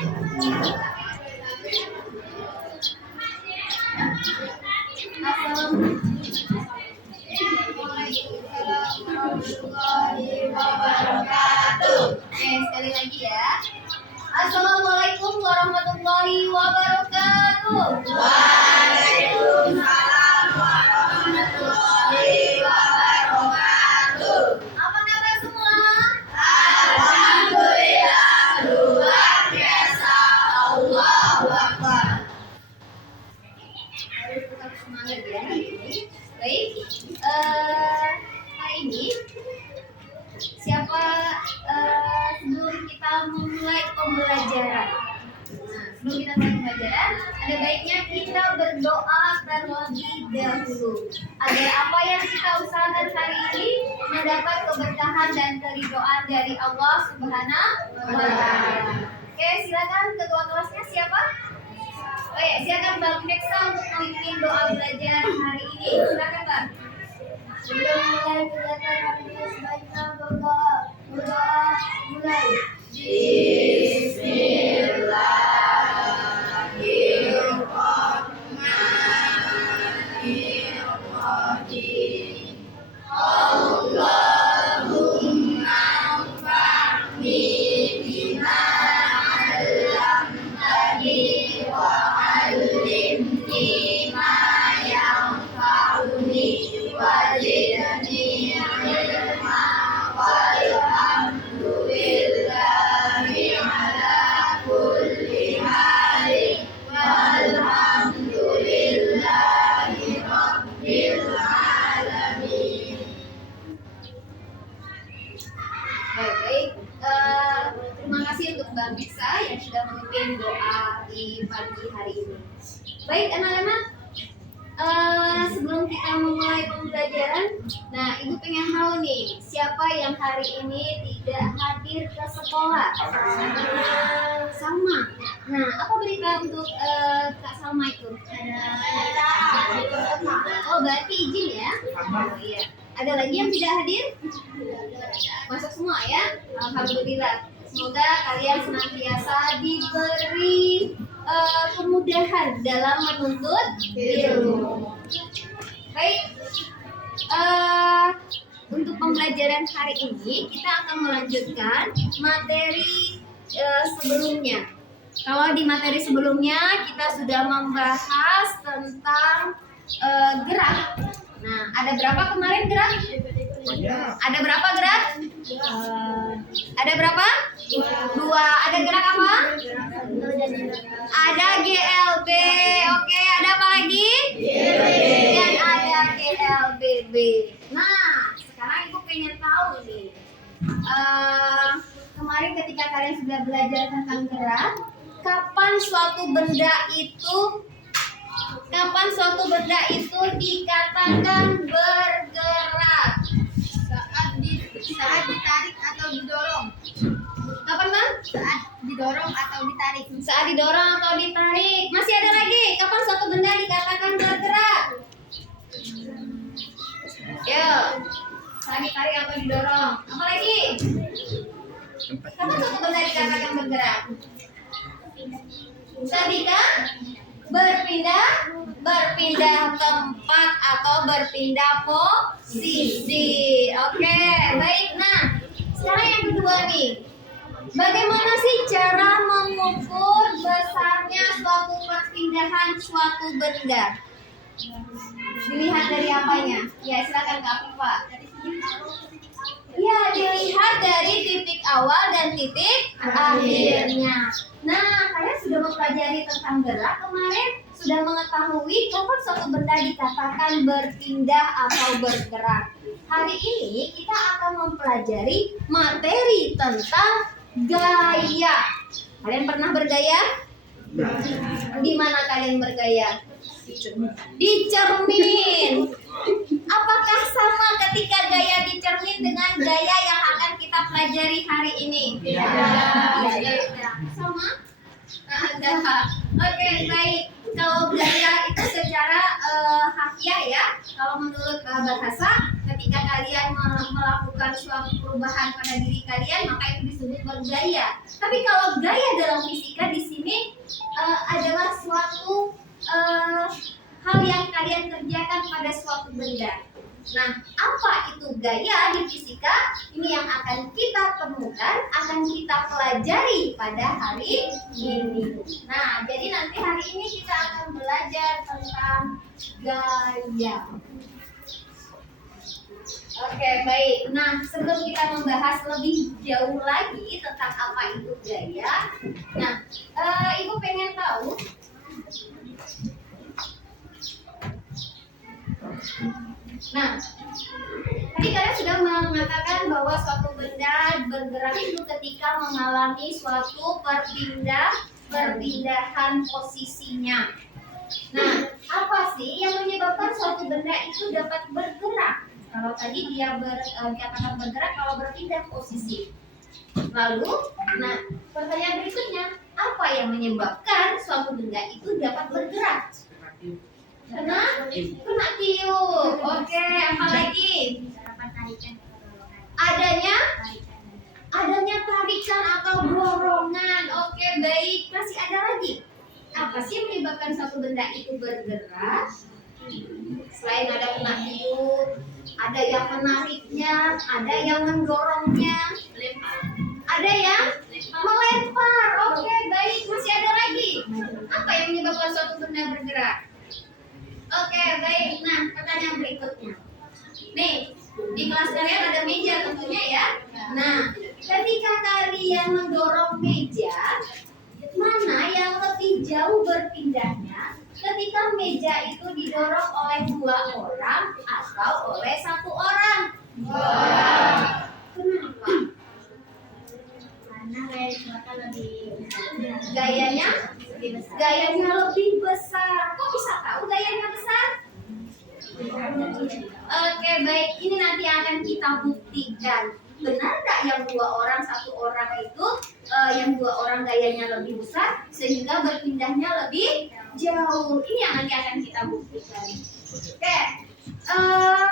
warahmatullahi wabarakatuh. Oke, sekali lagi ya. Assalamualaikum warahmatullahi wabarakatuh. Waalaikumsalam warahmatullahi wabarakatuh. Apa kabar semua? Alhamdulillah, luar biasa. Allahu Akbar. Harus tetap semangat ya hari ini. Baik, hari ini siapa sebelum kita memulai pembelajaran? Sebelum kita mulai pembelajaran, ada baiknya kita berdoa terlebih dahulu agar apa yang kita usahakan hari ini mendapat keberkahan dan keridhaan dari Allah Subhanahu wa Ta'ala. Oke, silakan ketua kelasnya siapa? Silakan Bang Meksa untuk memimpin doa belajar hari ini. Silakan Bang. Sebelum mulai kegiatan hari ini sebaiknya berdoa mulai. Bismillahirrahmanirrahim. Allahumma anfa'ni bima 'allamtani wa 'allimni ma yanfa'uni wa zidni 'ilma walhamdulillahi 'ala kulli halin walhamdulillahi rabbil alamin. Baik, terima kasih untuk Bang Meksa yang sudah memimpin doa di pagi hari ini. Baik anak-anak, sebelum kita memulai pembelajaran, nah Ibu pengen tahu nih, siapa yang hari ini tidak hadir ke sekolah? Salma. Nah, apa berita untuk Kak Salma itu? Oh, berarti izin ya? Oh iya. Ada lagi yang tidak hadir? Masuk semua ya? Alhamdulillah. Semoga kalian senantiasa diberi kemudahan dalam menuntut ilmu. Baik, untuk pembelajaran hari ini kita akan melanjutkan materi sebelumnya. Kalau di materi sebelumnya kita sudah membahas tentang gerak. Nah, ada berapa kemarin gerak? Ada berapa gerak? Ada berapa? 2. Ada gerak apa? Ada GLB. Oke, ada apa lagi? Dan ada GLBB. Nah, sekarang Ibu pengen tahu nih. Kemarin ketika kalian sudah belajar tentang gerak, kapan suatu benda itu dikatakan bergerak? Saat ditarik atau didorong. Kapan Bang? Saat didorong atau ditarik. Saat didorong atau ditarik. Masih ada lagi. Kapan suatu benda dikatakan bergerak? Yo. Saat ditarik atau didorong. Apa lagi? Kapan suatu benda dikatakan bergerak? Ketika berpindah tempat atau berpindah posisi. Oke, baik. Nah, sekarang yang kedua nih. Bagaimana sih cara mengukur besarnya suatu perpindahan suatu benda? Dilihat dari apanya? Ya, silakan Kak Afifa. Ya, dilihat dari titik awal dan titik akhirnya. Nah, kalian sudah mempelajari tentang gerak kemarin, sudah mengetahui kapan suatu benda dikatakan berpindah atau bergerak. Hari ini kita akan mempelajari materi tentang gaya. Kalian pernah bergaya? Di mana kalian bergaya? Di cermin. Apakah sama ketika gaya di cermin dengan gaya yang akan kita pelajari hari ini? Tidak. Sama? Oke, baik. Kalau gaya itu secara harfiah ya, kalau menurut bahasa, ketika kalian melakukan suatu perubahan pada diri kalian, maka itu disebut bergaya. Tapi kalau gaya dalam fisika Nah, apa itu gaya di fisika? Ini yang akan kita temukan, akan kita pelajari pada hari ini. Nah, jadi nanti hari ini kita akan belajar tentang gaya. Oke, baik. Nah, sebelum kita membahas lebih jauh lagi tentang apa itu gaya, nah, Ibu pengen tahu. Nah, tadi kalian sudah mengatakan bahwa suatu benda bergerak itu ketika mengalami suatu perpindahan posisinya. Nah, apa sih yang menyebabkan suatu benda itu dapat bergerak? Kalau tadi dia dikatakan bergerak kalau berpindah posisi. Lalu, nah pertanyaan berikutnya, apa yang menyebabkan suatu benda itu dapat bergerak? Kena tiup. Oke, apa lagi? Adanya tarikan atau dorongan. Oke, baik. Masih ada lagi? Apa sih yang menyebabkan suatu benda itu bergerak? Selain ada kena tiup, ada yang menariknya, ada yang mendorongnya, ada yang melempar. Oke, baik. Masih ada lagi? Apa yang menyebabkan suatu benda bergerak? Oke, baik. Nah, pertanyaan berikutnya. Nih, di kelas kalian ada meja tentunya ya. Nah, ketika kalian mendorong meja, mana yang lebih jauh berpindahnya? Ketika meja itu didorong oleh 2 orang atau oleh 1 orang? 2 orang. Kenapa? Karena gayanya lebih besar. Kok bisa tahu gayanya besar? Oke, baik. Ini nanti akan kita buktikan. Benar nggak yang 2 orang 1 orang itu yang 2 orang gayanya lebih besar sehingga berpindahnya lebih jauh? Ini yang nanti akan kita buktikan. Oke,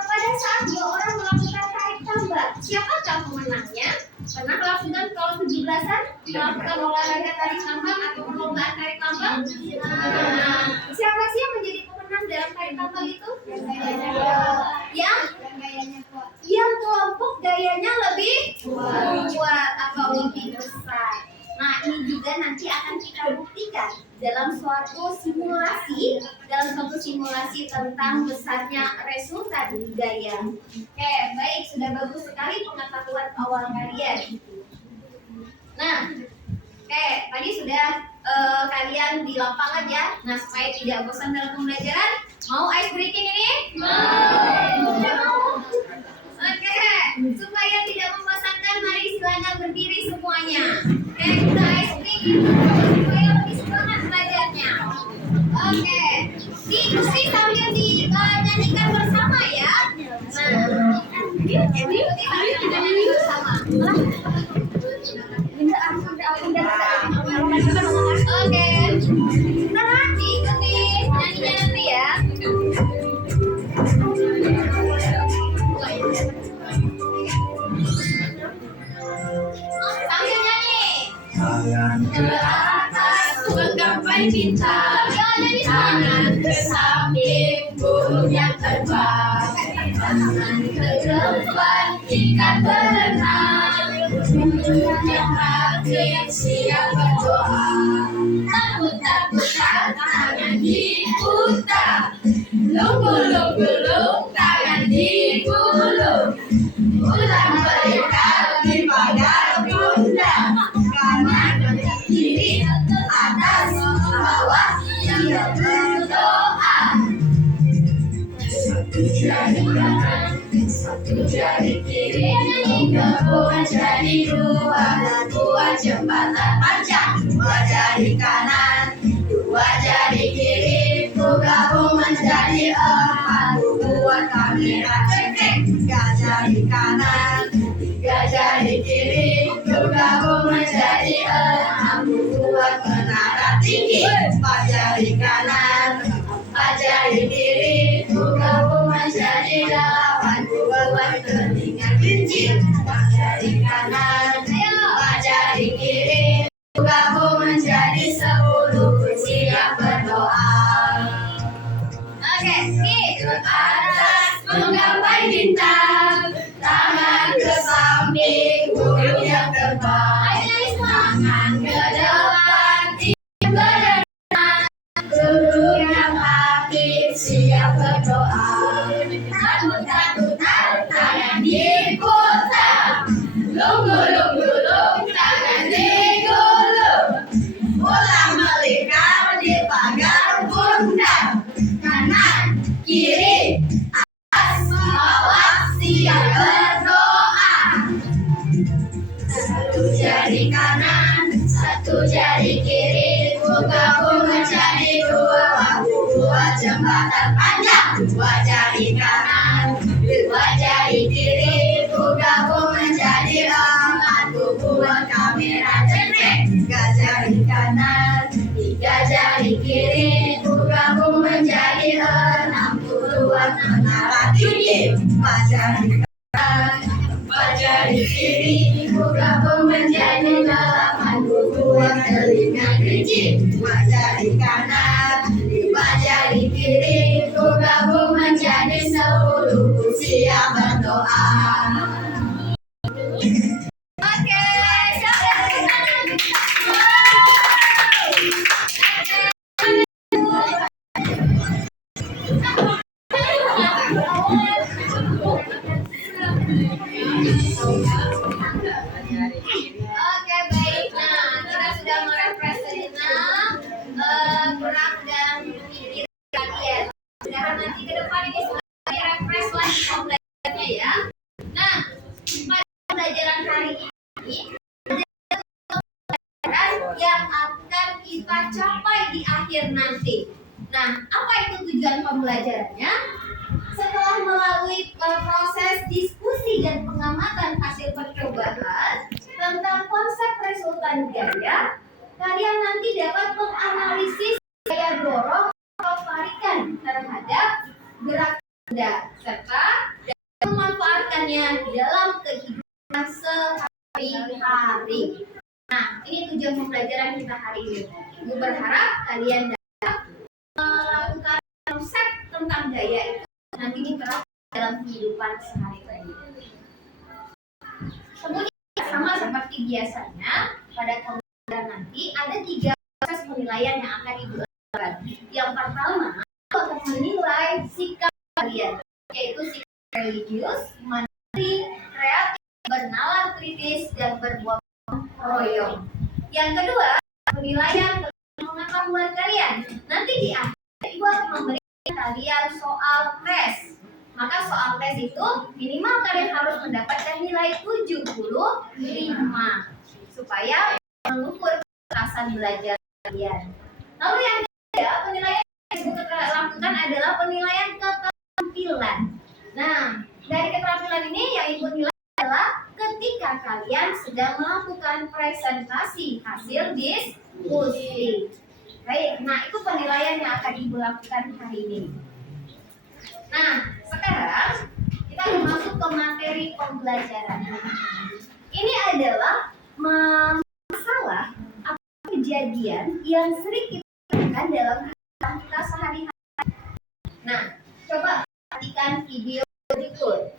pada saat 2 orang melakukan tarik tambang, siapakah pemenangnya? Pernah melakukan kalau 17-an melakukan olahraga tarik tambang atau perlombaan tarik tambang? Siapa sih yang menjadi pemenang dalam tarik tambang itu? Yang kelompok gayanya lebih kuat atau lebih besar. Nah, ini juga nanti akan kita buktikan dalam suatu simulasi tentang besarnya resultan gaya. Oke, baik, sudah bagus sekali pengetahuan awal kalian. Nah, oke, tadi sudah kalian di lapangan ya. Nah, supaya tidak bosan dalam pembelajaran, mau ice breaking ini? Mau. Oke, supaya tidak membosankan, mari silakan berdiri semuanya. Oke, kita ice breaking supaya lebih semangat belajarnya. Oke, diikuti sambil dinyanyikan bersama ya. Nah, diikuti sambil dinyanyikan bersama. Oke, nanti ikuti nyanyinya nanti ya. Sambil nyanyi. Tangan ke atas, menggapai bintang. Tangan ke samping, burung yang terbang. Tangan ke depan, ikan berenang. Mulut yang aktif, siap berdoa. Takut-takutan, tangan diputar. Lunggu-lunggu-lung, tangan digulung. Ulang berikan di pagar bunda. Kanan kiri atas bawah dia berdoa. Satu jari kanan, satu jari kiri, gabungan jadi 2 dan 2 jembatan panjang. 2 jari kanan, 2 jari kiri, gabung menjadi 4. Buat kamera cekrek. 3 jari kanan, 3 jari kiri, gabung menjadi 6. Buat menara tinggi. 4 jari kanan, 4 jari kiri, gabung menjadi 8. Buat telinga kelinci. 4 jari kanan, 4 jari kiri, gabung menjadi 10. Siap berdoa. Oke, skip. Ke atas, menggapai gabung menjadi dua lampu, dua jembatan panjang, dua jari kanan, dua jari kiri, ku gabung menjadi empat, ku buat kamera cekrek. Tiga jari kanan, tiga jari kiri, ku gabung menjadi enam, ku buat menara tinggi. Empat jari kanan, empat jari kiri, ku gabung menjadi delapan, ku buat telinga kelinci. Dua jari kanan, lima jari kiri, ku gabung menjadi 10, ku siap berdoa. Oke, siapa yang kesana? Oke, baik. Nah, kita sudah merepresentasikan gerak dan pikir kalian. Sekarang nanti ke depan ini sudah direfresh lagi pembelajarannya ya. Nah, pada pembelajaran hari ini yang akan kita capai di akhir nanti. Nah, apa itu tujuan pembelajarannya? Setelah melalui proses diskusi dan pengamatan hasil percobaan tentang konsep resultan gaya, kalian nanti dapat menganalisis gaya dorong atau tarikan terhadap gerak Anda serta memanfaatkannya dalam kehidupan sehari-hari. Nah, ini tujuan pembelajaran kita hari ini. Ibu berharap kalian dapat melakukan konsep tentang gaya itu nanti diterapkan dalam kehidupan sehari-hari. Kemudian sama seperti biasanya pada pembelajaran nanti ada 3 proses penilaian yang akan dilakukan. Yang pertama akan menilai sikap kalian, yaitu sikap religius, mandiri, kreatif, bernalar kritis, dan berbuat royong. Yang kedua, penilaian tentang pengetahuan kalian. Nanti di akhir Ibu akan memberikan kalian soal tes. Maka soal tes itu minimal kalian harus mendapatkan nilai 75 supaya mengukur kecerdasan belajar kalian. Lalu yang ketiga, penilaian yang Ibu lakukan adalah penilaian keterampilan. Nah, dari keterampilan ini yang Ibu nilai adalah ketika kalian sedang melakukan presentasi hasil diskusi. Baik, nah itu penilaian yang akan Ibu lakukan hari ini. Nah, sekarang kita masuk ke materi pembelajaran. Ini adalah masalah atau kejadian yang sering kita lakukan dalam kehidupan kita sehari-hari. Nah, coba perhatikan video berikut.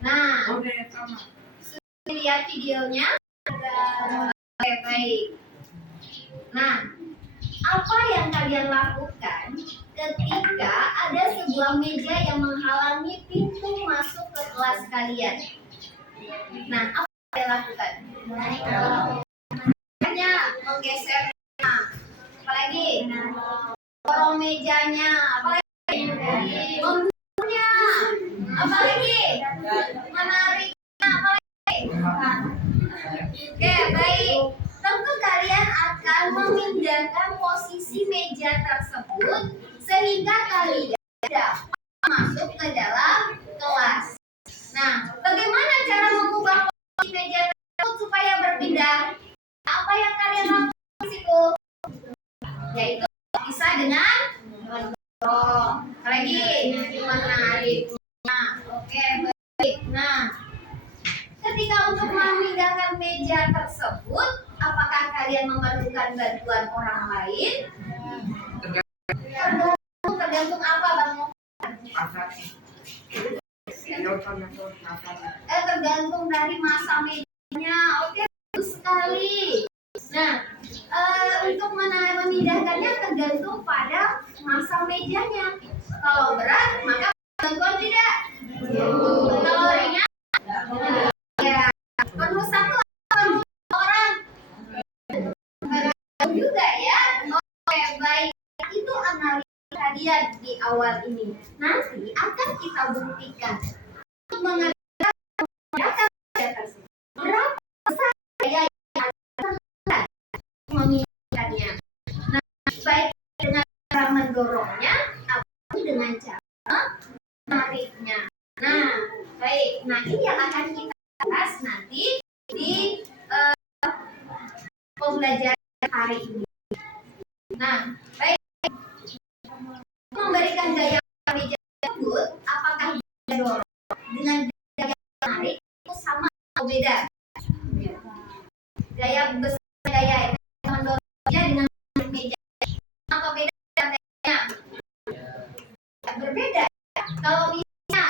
Nah, sudah lihat videonya? Oke, baik. Nah, apa yang kalian lakukan ketika ada sebuah meja yang menghalangi pintu masuk ke kelas kalian? Nah, apa yang kalian lakukan? Hanya menggeser. Apalagi? Dorong mejanya. Apalagi? Membukanya. Apalagi? Menariknya. Apalagi? Oke, baik. Tentu kalian akan memindahkan posisi meja tersebut sehingga kalian dapat masuk ke dalam kelas. Nah, bagaimana cara mengubah posisi meja tersebut supaya berpindah? Apa yang kalian lakukan di situ? Yaitu bisa dengan mendorong. Apalagi menariknya. Oke, baik. Nah, ketika untuk memindahkan meja tersebut, apakah kalian memerlukan bantuan orang lain? Tergantung apa, Bang? Tergantung dari masa mejanya. Oke, bagus sekali. Nah, tergantung pada massa mejanya. Kalau berat maka bantuan tidak. Kalau ringan ya perlu satu orang juga ya. Oke, baik. Itu analisa kalian di awal ini. Nanti akan kita buktikan untuk mengadakan tersebut. Berapa besar daya yang akan mengikat. Nah, baik dengan cara mendorongnya atau dengan cara menariknya. Nah, baik. Nah, ini yang akan kita bahas nanti di pembelajaran hari ini. Nah, baik. Memberikan gaya meja tersebut, apakah gaya dorong dengan gaya menarik itu sama atau beda? Gaya besar gaya mendorong meja dengan meja apa beda gayanya? Berbeda. Kalau misalnya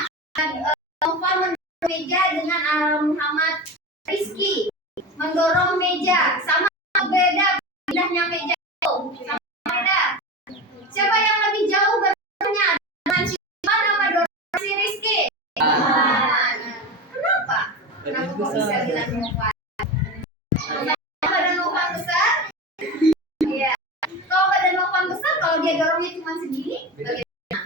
Nova mendorong meja dengan Muhammad Rizky mendorong meja sama atau beda? Bedanya meja itu sama beda. Siapa yang lebih jauh bertanya dengan siapa nama dorong si Rizky? Kenapa? Kenapa kok bisa bilang Nova? Badan Nova besar? Iya. Kalau badan Nova besar, kalau dia dorongnya cuma segini, bagaimana?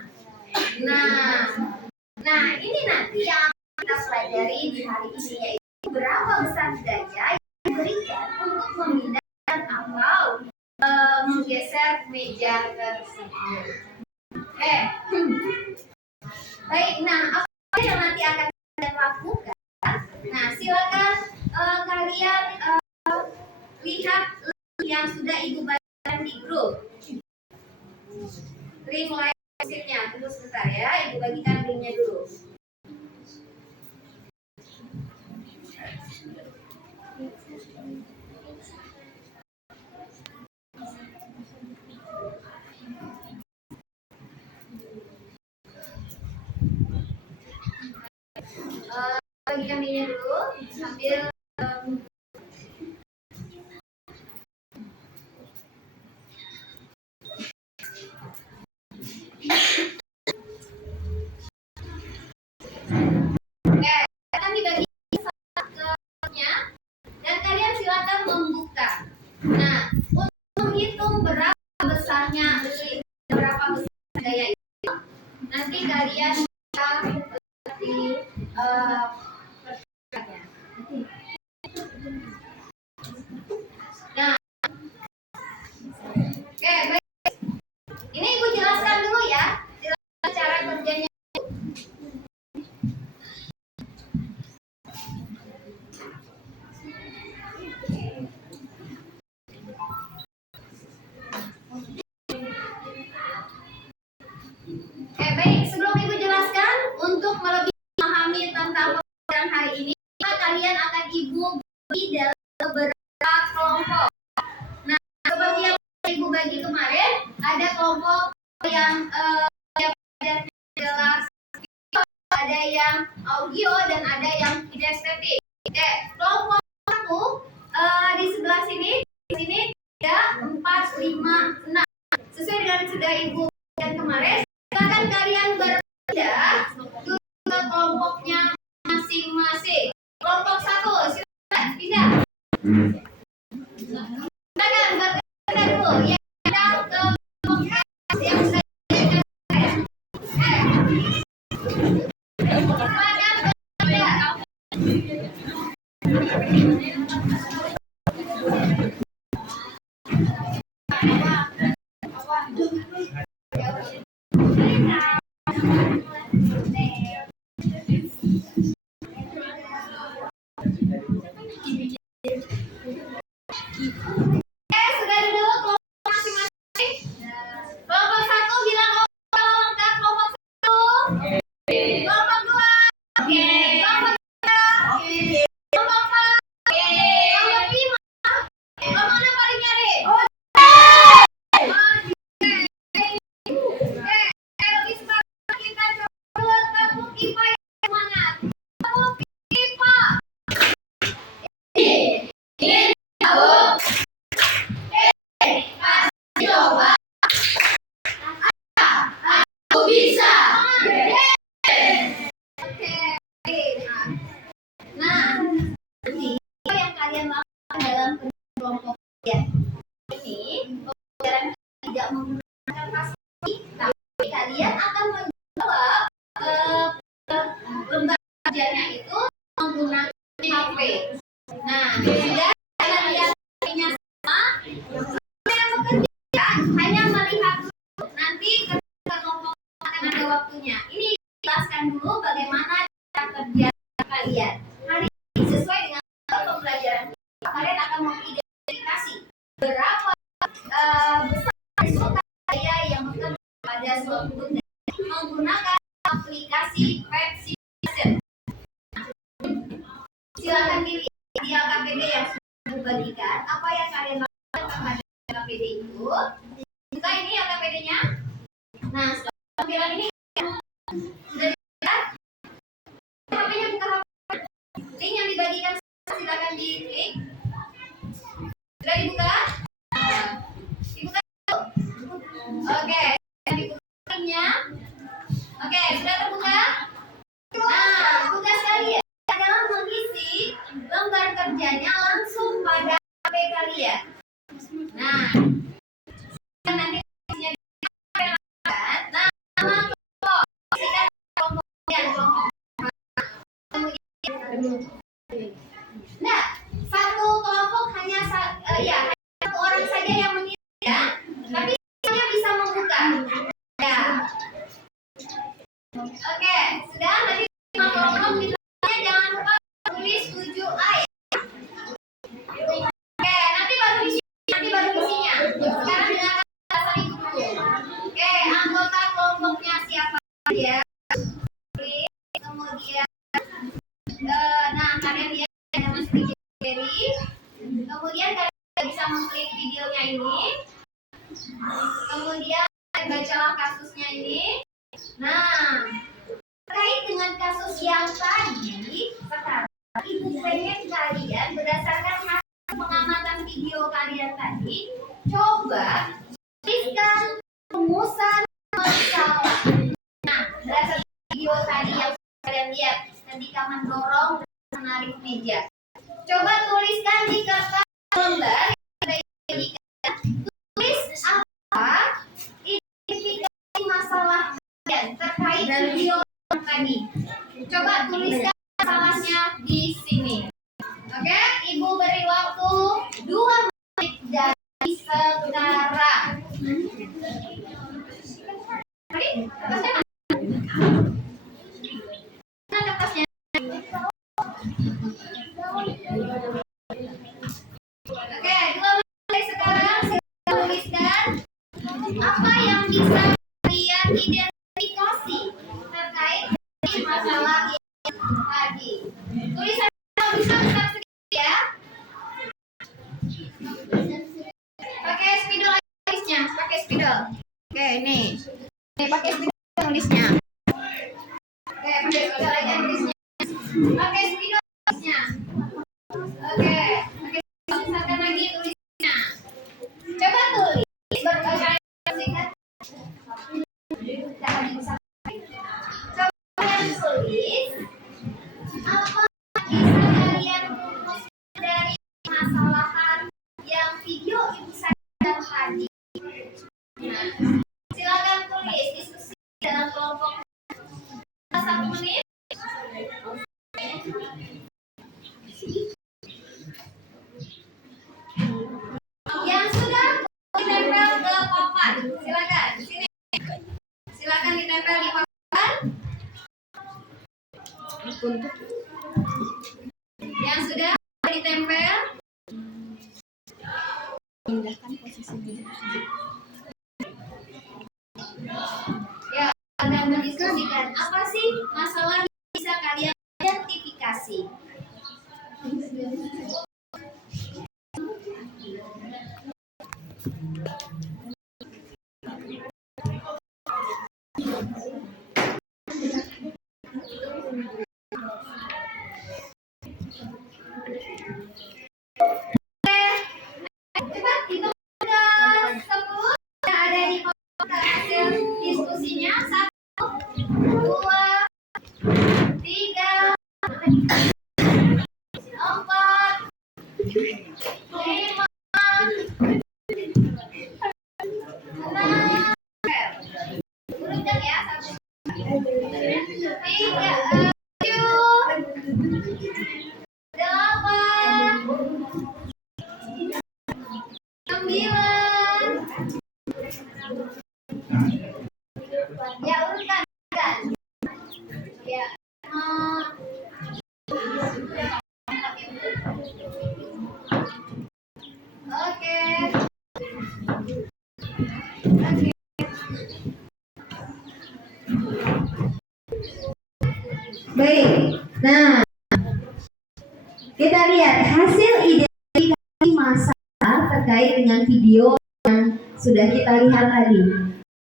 Nah, ini nanti yang kita pelajari di hari ini yaitu berapa besar daya yang diberikan untuk memindahkan atau menggeser meja tersebut. Baik, nah apa yang nanti akan kita lakukan? Nah, silakan kalian lihat yang sudah Ibu bagikan di grup. Link live-nya, tunggu sebentar ya, Ibu bagikan linknya dulu. Bagikan linknya dulu sambil akan dibagi satunya dan kalian silakan membuka. Nah, untuk menghitung berapa besarnya gaya itu, nanti kalian bisa di nah, baik. Ini Ibu jelaskan dulu ya, jelaskan cara kerjanya. Baik, sebelum Ibu jelaskan, untuk lebih memahami tentang pembelajaran hari ini, kalian akan Ibu bagi dalam beberapa kelompok. Nah, seperti yang Ibu bagi kemarin, ada kelompok yang jelas, ada yang audio dan ada yang kinestetik. Kelompok satu di sebelah sini, di sini ada 4, 5, 6. Sesuai dengan sudah Ibu berikan kemarin. Silakan kalian berpindah ke kelompoknya masing-masing. Kelompok satu, silakan pindah. Silakan berpindah dulu. Ya, pindah ke kelompok yang sudah sudah duduk kelompok masing-masing. Kelompok satu bilang kalau lengkap kelompok satu. Kelompok dua. Kelompok tiga. Kelompok empat. Kelompok lima. Kelompok mana paling nyari? Lebih semangat kita coba tepuk IPA yang semangat. Tepuk IPA. pembelajaran tidak menggunakan pasti, tapi kalian akan menjawab lembar kerjanya itu menggunakan HP. Nah, sudah kalian lihat HP-nya sama, yang bekerja hanya melihat dulu. Nanti ketika kelompok akan ada waktunya. Ini jelaskan dulu bagaimana cara kerja kalian. Hari ini sesuai dengan pembelajaran kita, kalian akan mengidentifikasi berapa besar risiko biaya yang bekerja pada suatu benda menggunakan aplikasi Pepsi. Silakan dilihat di LKPD yang sudah dibagikan apa yang kalian lakukan terhadap LKPD itu. Buka ini LKPD-nya. Nah, setelah tampilan ini sudah dilihat. HP-nya buka HP. Link yang dibagikan silakan diklik. Sudah dibuka? Dibuka dulu. Oke, dibuka linknya. Oke, sudah terbuka? Nah, tugas kalian adalah mengisi lembar kerjanya langsung pada HP kalian. Nah, nanti isinya dilakukan. Nah, nama kelompok. Isikan kelompok kalian, kelompok. Nah, satu kelompok hanya satu orang saja yang mengisi ya, tapi semuanya bisa membuka. Ya. Oke, sudah nanti lima kelompok misalnya jangan lupa tulis 7A ya. Oke, nanti baru isinya. Sekarang dengarkan penjelasan ibu dulu. Oke, anggota kelompoknya siapa saja? Kemudian nah kalian lihat ada masuk materi. Kemudian kalian bisa mengklik videonya ini. Kemudian bacalah kasusnya ini. Nah, terkait dengan kasus yang tadi, sekarang ibu pengen kalian berdasarkan hasil pengamatan video kalian tadi, coba tuliskan rumusan masalah. Nah, berdasarkan video tadi yang kalian lihat ketika mendorong dan menarik meja, coba tuliskan di kertas lembar yang sudah dibagikan. Tulis apa identifikasi masalah terkait video tadi. Coba tuliskan masalahnya di sini. Oke, ibu beri waktu 2 menit dari sekarang. Kertasnya mana kertasnya? Oke, 2 menit dari sekarang saya tuliskan apa yang bisa kalian identifikasi terkait dengan masalah yang tadi. Tulisan kalau bisa besar sedikit ya. Pakai spidol aja tulisnya, pakai spidol. Oke, ini pakai spidol tulisnya. Oke, pakai spidol aja tulisnya. Pakai spidol tulisnya. Oke, pakai spidol besarkan lagi tulisnya. Coba tulis berbagai singkat. Coba kalian tulis apa bisa kalian rumus dari masalahan yang video ibu sajikan tadi. Nah, silakan tulis diskusi dalam kelompok 1 menit. Yang sudah ditempel ke papan, silakan sini. Silakan ditempel di papan. Yang sudah ditempel, pindahkan posisi ya, Anda mendiskusikan apa sih masalah yang bisa kalian identifikasi. Coba kita udah 10 yang ada di kotak hasil diskusinya. 1, 2, 3, 4, 5, 6, 7, 8, 9, 10. 9. Ya, urutkan kan. Ya. Oke. Oke. Baik. Nah, kita lihat hasil identifikasi masalah terkait dengan video yang sudah kita lihat tadi.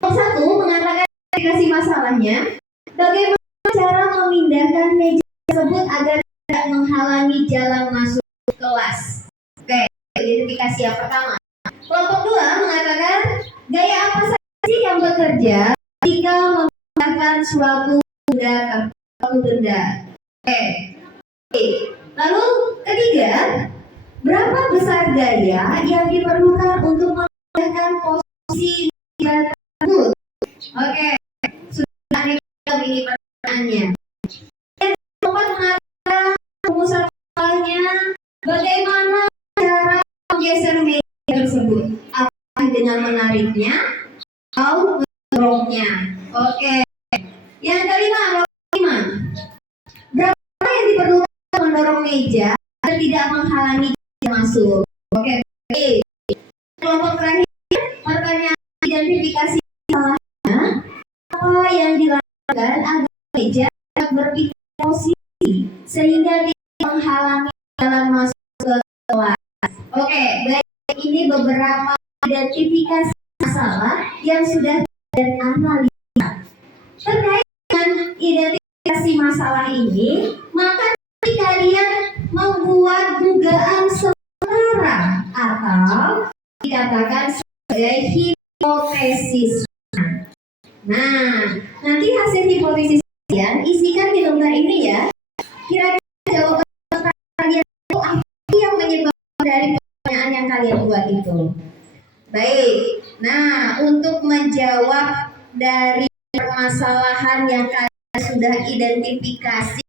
Nomor 1 mengatakan identifikasi masalahnya, bagaimana cara memindahkan meja tersebut agar tidak menghalangi jalan masuk kelas. Oke, identifikasi yang pertama. Kelompok 2 mengatakan gaya apa saja sih yang bekerja jika memindahkan suatu benda. Oke. Lalu ketiga, berapa besar gaya yang diperlukan untuk memindahkan posisi benda tersebut? Oke, sudah ada ini pertanyaannya. Yang keempat mengatakan rumusan soalnya, bagaimana cara menggeser meja tersebut? Apakah dengan menariknya atau mendorongnya? Oke. Yang kelima, berapa yang diperlukan mendorong meja agar tidak menghalangi masuk? Oke. Kelompok terakhir, pertanyaan identifikasi salahnya, apa yang dilakukan agar meja berpindah posisi sehingga tidak menghalangi jalan masuk ke kelas? Oke, baik, ini beberapa identifikasi masalah yang sudah dianalisa. Terkait dengan identifikasi masalah ini, maka kalian membuat dugaan sementara atau dikatakan sebagai hipotesis. Nah, nanti hasil hipotesis kalian isikan di lembar ini ya. Kira-kira jawaban kalian itu apa yang menyebabkan dari pertanyaan yang kalian buat itu? Baik, nah untuk menjawab dari permasalahan yang kalian sudah identifikasi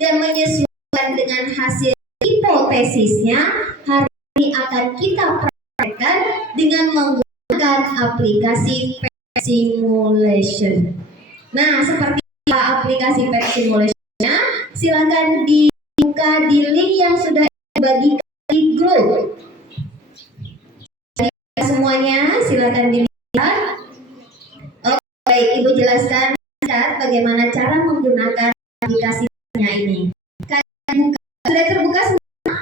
dan menyesuaikan dengan hasil hipotesisnya, hari ini akan kita praktekkan dengan menggunakan aplikasi Pet Simulation. Nah, seperti apa aplikasi Pet Simulation-nya? Silakan dibuka di link yang sudah dibagikan di grup. Semuanya silakan dilihat. Baik, Ibu jelaskan bagaimana cara menggunakan aplikasinya ini. Kalian buka, sudah terbuka semua?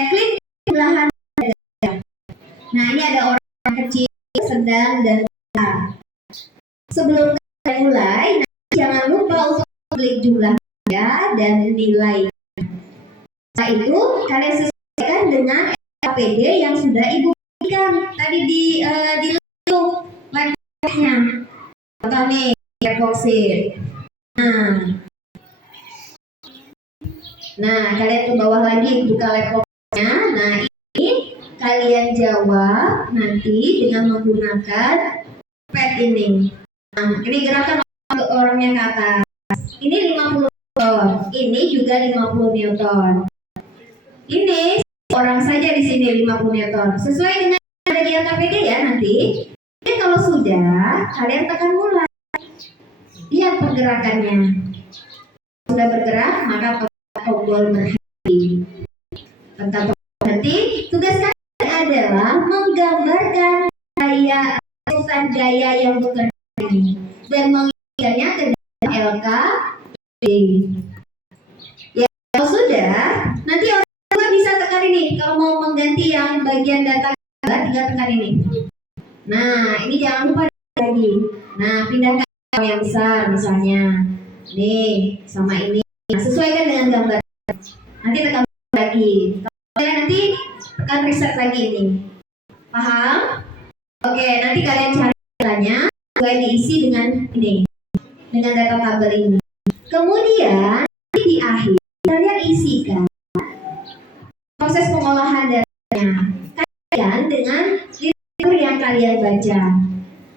Klik belahan. Nah, ini ada orang kecil, sedang, dan besar. Sebelum kalian mulai, jangan lupa untuk klik jumlah dan nilai. Setelah itu, kalian sesuaikan dengan SKPD yang sudah Ibu berikan tadi di laptopnya. Contoh nih, Reposit. Nah, kalian ke bawah lagi buka laptopnya. Nah, ini kalian jawab nanti dengan menggunakan pet ini. Nah, ini gerakan orangnya ke atas. Ini 50 Newton. Ini juga 50 Newton. Ini orang saja di sini 50 Newton. Sesuai dengan ada di AKPD ya nanti. Jadi kalau sudah, kalian tekan mulai. Lihat pergerakannya. Sudah bergerak, maka tombol berhenti. Tekan tombol berhenti. Tugas kalian adalah menggambarkan gaya yang bekerja ini dan mengirimkannya ke dalam LKPD. Ya, kalau sudah, nanti orang tua bisa tekan ini. Kalau mau mengganti yang bagian data, tinggal tekan ini. Nah, ini jangan lupa lagi. Nah, pindahkan yang besar misalnya. Nih, sama ini. Nah, sesuaikan dengan gambar. Nanti tekan lagi. Kalian nanti tekan reset lagi ini. Paham? Oke, nanti kalian cari caranya. Mulai diisi dengan ini. Dengan data tabel ini. Kemudian, di akhir, kalian isikan proses pengolahan datanya. Kalian dengan yang kalian baca.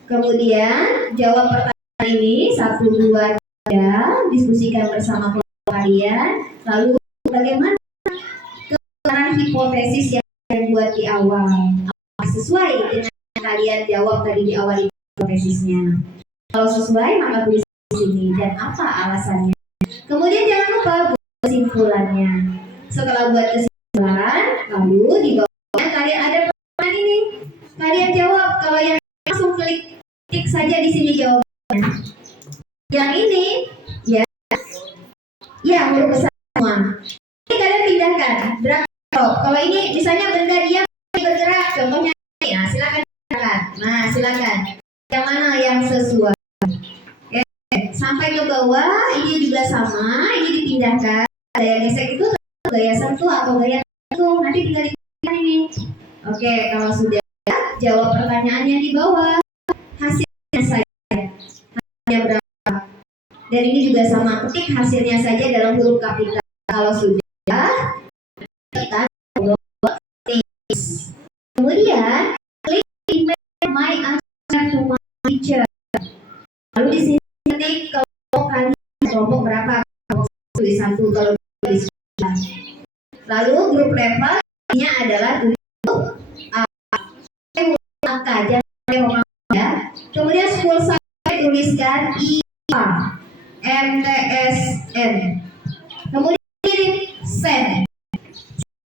Kemudian jawab pertanyaan ini 1, 2, 3, diskusikan bersama kelompok kalian. Lalu bagaimana kebenaran hipotesis yang kalian buat di awal? Apa sesuai dengan yang kalian jawab tadi di awal hipotesisnya. Kalau sesuai maka tulis di sini dan apa alasannya. Kemudian jangan lupa buat kesimpulannya. Setelah buat kesimpulan, lalu di bawahnya kalian ada pertanyaan ini. Kalian jawab. Kalau yang langsung klik saja di sini jawabannya. Yang ini, ya huruf besar semua. Ini kalian pindahkan. Berapa? Kalau ini misalnya benda dia bergerak, contohnya ini. Nah, silakan pindahkan. Nah, silakan. Yang mana yang sesuai? Sampai ke bawah, ini juga sama, ini dipindahkan. Ada yang gesek itu gaya sentuh atau gaya sentuh, nanti tinggal dipindahkan ini. Oke, kalau sudah jawab pertanyaannya di bawah, hasilnya saja. Hasilnya berapa? Dan ini juga sama, ketik hasilnya saja dalam huruf kapital. Kalau sudah, kita next. Kemudian, klik email my answer to my teacher. Lalu di sini ketik kelompok kalian, kelompok berapa? Tulis 1, kalau tulis 9. Lalu grup level ini adalah tulis angka, jangan ya. Kemudian school saya tuliskan IPA MTSN. Kemudian kirim send.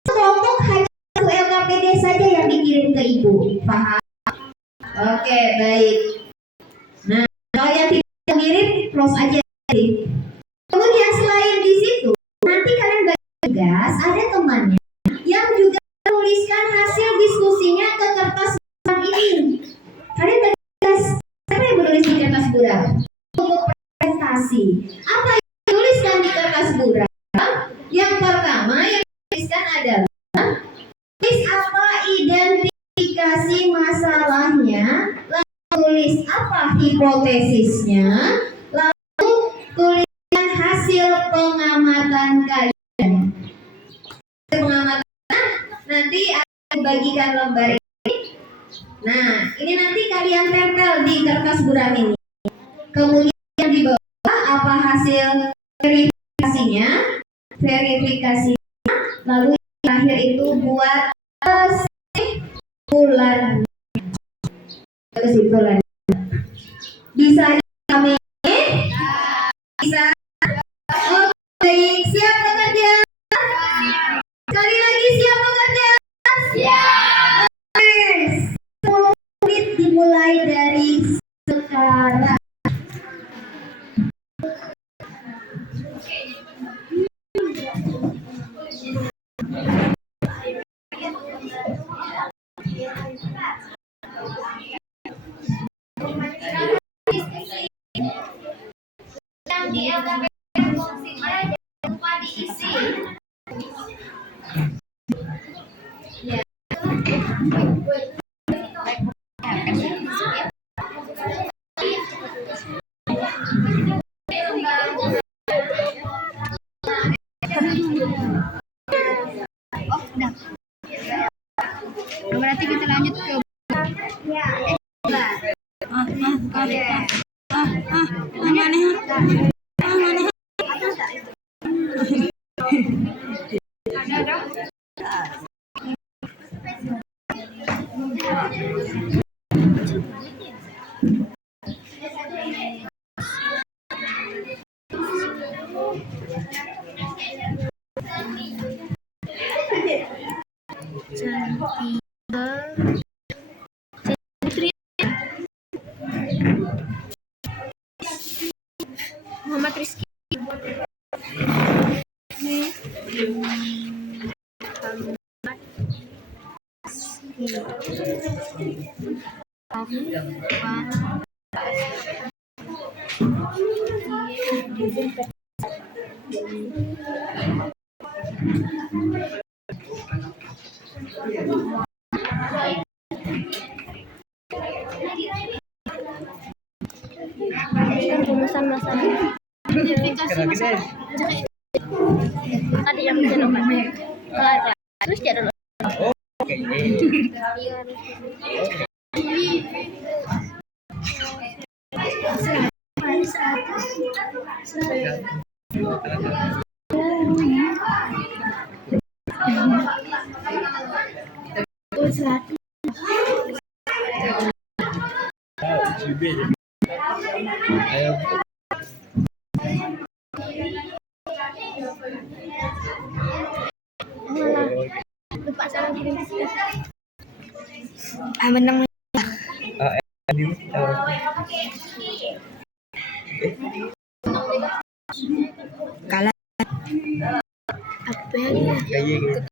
Kelompok hanya satu LKPD saja yang dikirim ke ibu, paham? Oke, baik. Nah, kalau yang tidak mengirim, close aja. Kemudian selain di situ, nanti kalian bagi tugas, ada temannya yang juga menuliskan hasil diskusinya ke kertas buram ini. Kalian bagi tugas, siapa yang menulis di kertas buram? Untuk presentasi. Apa yang dituliskan di kertas buram? Yang pertama yang dituliskan adalah tulis apa identifikasi masalahnya, lalu tulis apa hipotesisnya, lalu tuliskan hasil pengamatan kalian. Pengamatan nanti akan dibagikan lembar ini. Nah, ini nanti kalian tempel di kertas buram ini. Kemudian di bawah apa hasil verifikasinya, lalu yang terakhir itu buat kesimpulan. Bisa kami? Bisa. Baik, siap bekerja? Sekali lagi siap bekerja? Siap. 10 menit dimulai dari sekarang. Yang di LKPD fungsinya jangan lupa diisi. Ya. Oh, udah. Berarti kita lanjut ke ya. Muhammad Rizky. Rumusan masalah. Tadi yang terus jadi dulu. Oke. Ayo. Lupa salah kirim. Menang. Adi. Kalah. Apa ya? Kayak gitu.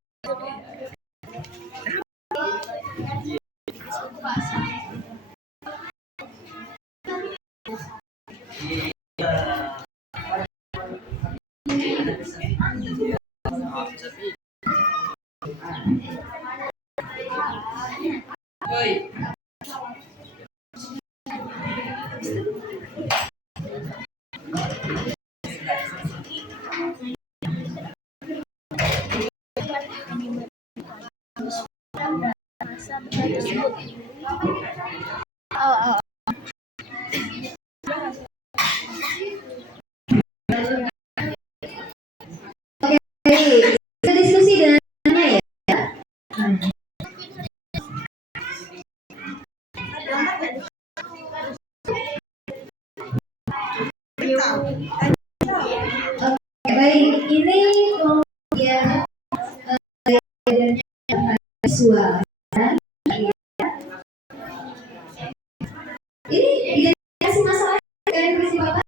Kita diskusi dengannya ya. Baik, ini kemudian suara. Ini dikasih masalah kalian bersih bapak.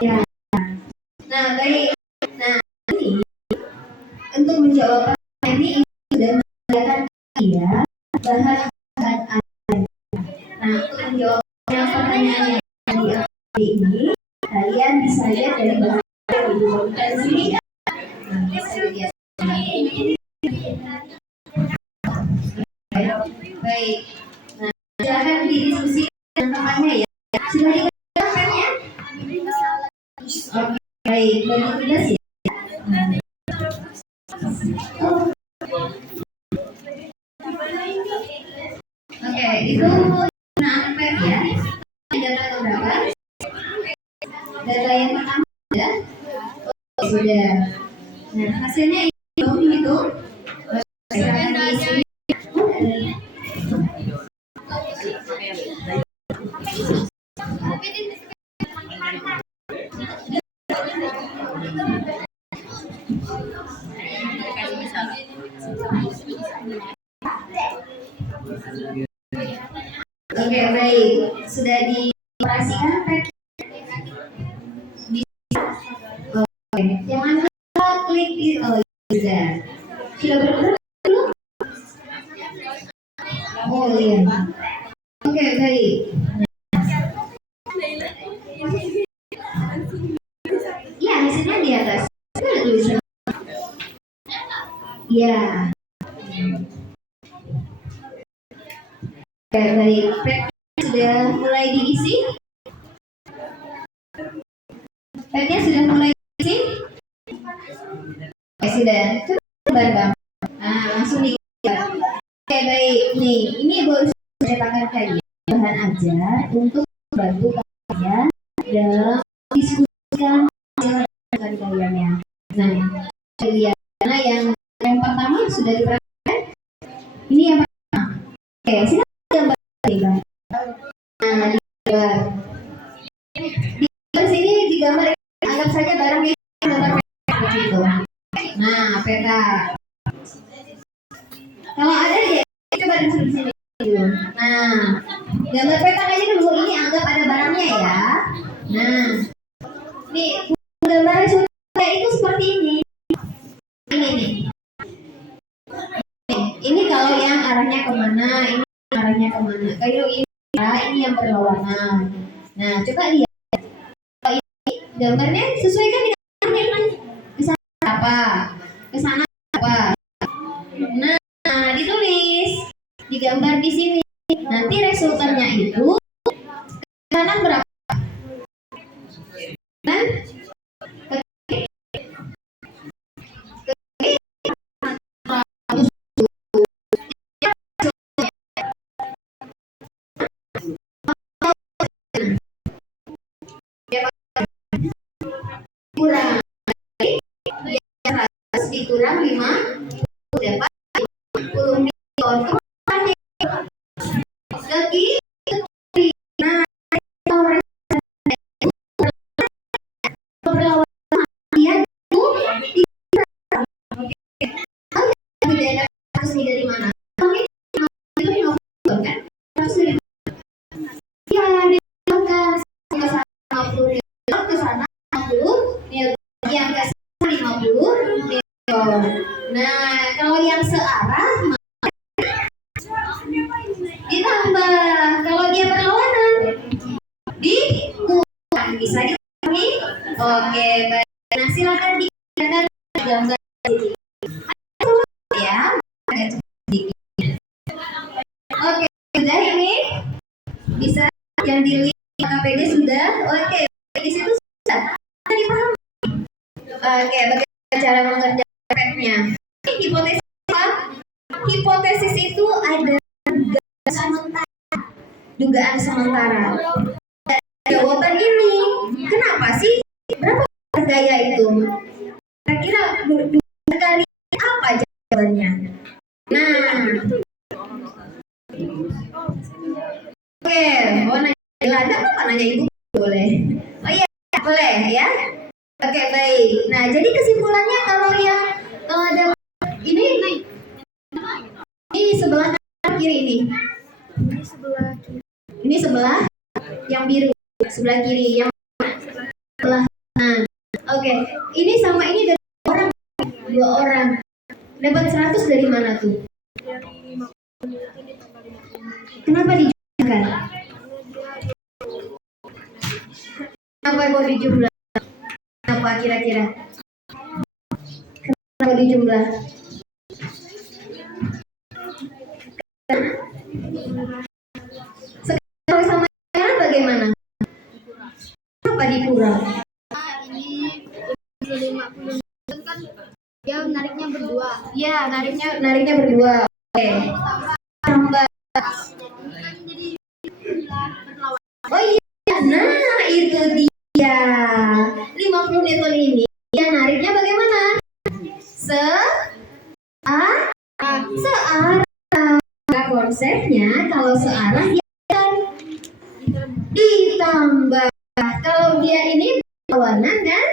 Ya. Nah, baik. Nah, ini untuk menjawab ini sudah menggunakan ya bahan ada. Nah, untuk menjawab pertanyaan yang ini kalian bisa lihat dari bahan yang dibutuhkan sini ya. Nah, bisa dilihat. Baik. Nah, silakan didiskusikan teman-temannya ya. Sudah dikatakan ya? Oke, baik. Bagi tugas ya. Oke, itu ampere ya. Data berapa? Data yang pertama sudah. Sudah. Nah, hasilnya itu. Silakan diisi. Oke, baik. Sudah dioperasikan pack. Oke, jangan lupa klik di sudah. Sudah bergerak belum? Oh iya. Oke, baik. Ya, hasilnya di atas. Ada tulisan. Ya. Oke, baik. Pack sudah mulai diisi? Packnya sudah mulai diisi? Sudah. Coba Bang. Nah, langsung di. Oke, baik. Nih, ini baru saya pakai kalian bahan ajar untuk membantu kalian dalam diskusikan dengan kalian ya. Nah, kalian yang pertama sudah diperhatikan. Ini yang pertama. Oke, sini gambar Bang. Nah, di sini digambar, anggap saja barang ini gambar itu. Nah, peta. Kalau ada ya, coba di sini dulu. Nah, gambar peta aja dulu. Ini anggap ada barangnya ya. Nah, nih gambar sudah itu seperti ini. Ini nih. Ini kalau yang arahnya kemana, ini arahnya kemana. Kalau ini yang berlawanan. Nah, coba lihat. Kalau ini gambarnya sesuaikan dengan arahnya ini. Ke sana apa? Ke sana apa? Nah, ditulis, digambar di sini. Nanti resultannya itu kanan berapa? Kan? Kurang dikurang 5 dapat 10 milion. Lagi Bisa diulangi? Oke, baik. Nah, silakan digambar sini. Ya, oke, sudah ini bisa yang dilihat KPD sudah. Oke, di situ sudah. Bisa dipahami? Oke, bagaimana cara mengerjakan efeknya? Hipotesis apa? Hipotesis itu ada dugaan sementara. Jawaban ini, kenapa sih? Berapa percaya itu? Kira-kira kali apa jawabannya? Nah, oke, mau nanya ada apa nanya ibu boleh? Oh iya, boleh ya. Oke, baik. Nah, jadi kesimpulannya kalau yang ada ini sebelah kanan kiri ini. Ini sebelah yang biru, sebelah kiri yang sebelah kanan. Oke, ini sama ini dari dua orang. Dapat 100 dari mana tuh? Kenapa dijumlahkan? Kenapa kok dijumlah? Kenapa kira-kira? Kenapa dijumlah? Sekarang sama sekarang bagaimana? Kenapa dikurang? Ini 50 kan dia nariknya berdua. Ya, nariknya berdua. Oke. Tambah. Oh iya, nah itu dia. 50 Newton ini ya nariknya bagaimana? Searah. Nah, konsepnya kalau searah dia kan ditambah. Kalau dia ini berlawanan kan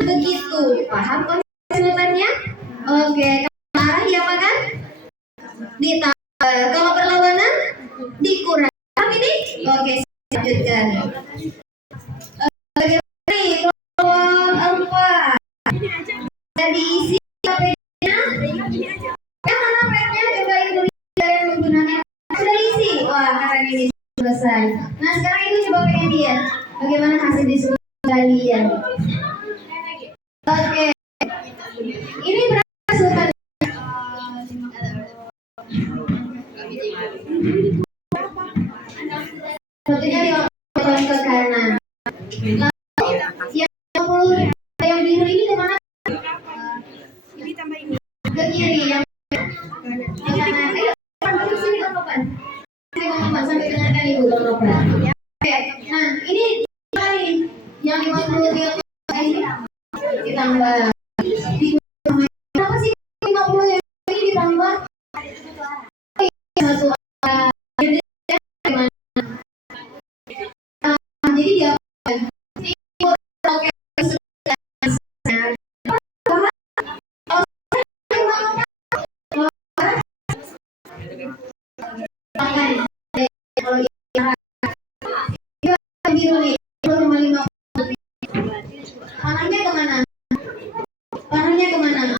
begitu. Paham konsepnya? Oke, kalau arah diapakan? Ditambah. Kalau berlawanan dikurang. Paham ini? Oke, lanjutkan. Bagaimana nih? Kolom 4. Sudah diisi HP-nya? Yang mana HP-nya? Coba ibu yang menggunakan. Sudah diisi? Wah, keren ini selesai. Nah, sekarang ibu coba pengen lihat bagaimana hasil diskusi kalian. Oke. Ini berapa resultan? Satunya dilakukan ke kanan. Yang 50 yang biru ini kemana? Ini tambah ini. Ke kiri yang kanan. Ayo, sampai sini Bang Nopan. Saya Bang Nopan sampai dengarkan ibu Bang Nopan. Oke. Nah, ini yang 50 ini ditambah. Kenapa sih 50 yang ini ditambah? Satu jadi dia panahnya kemana? Panahnya kemana?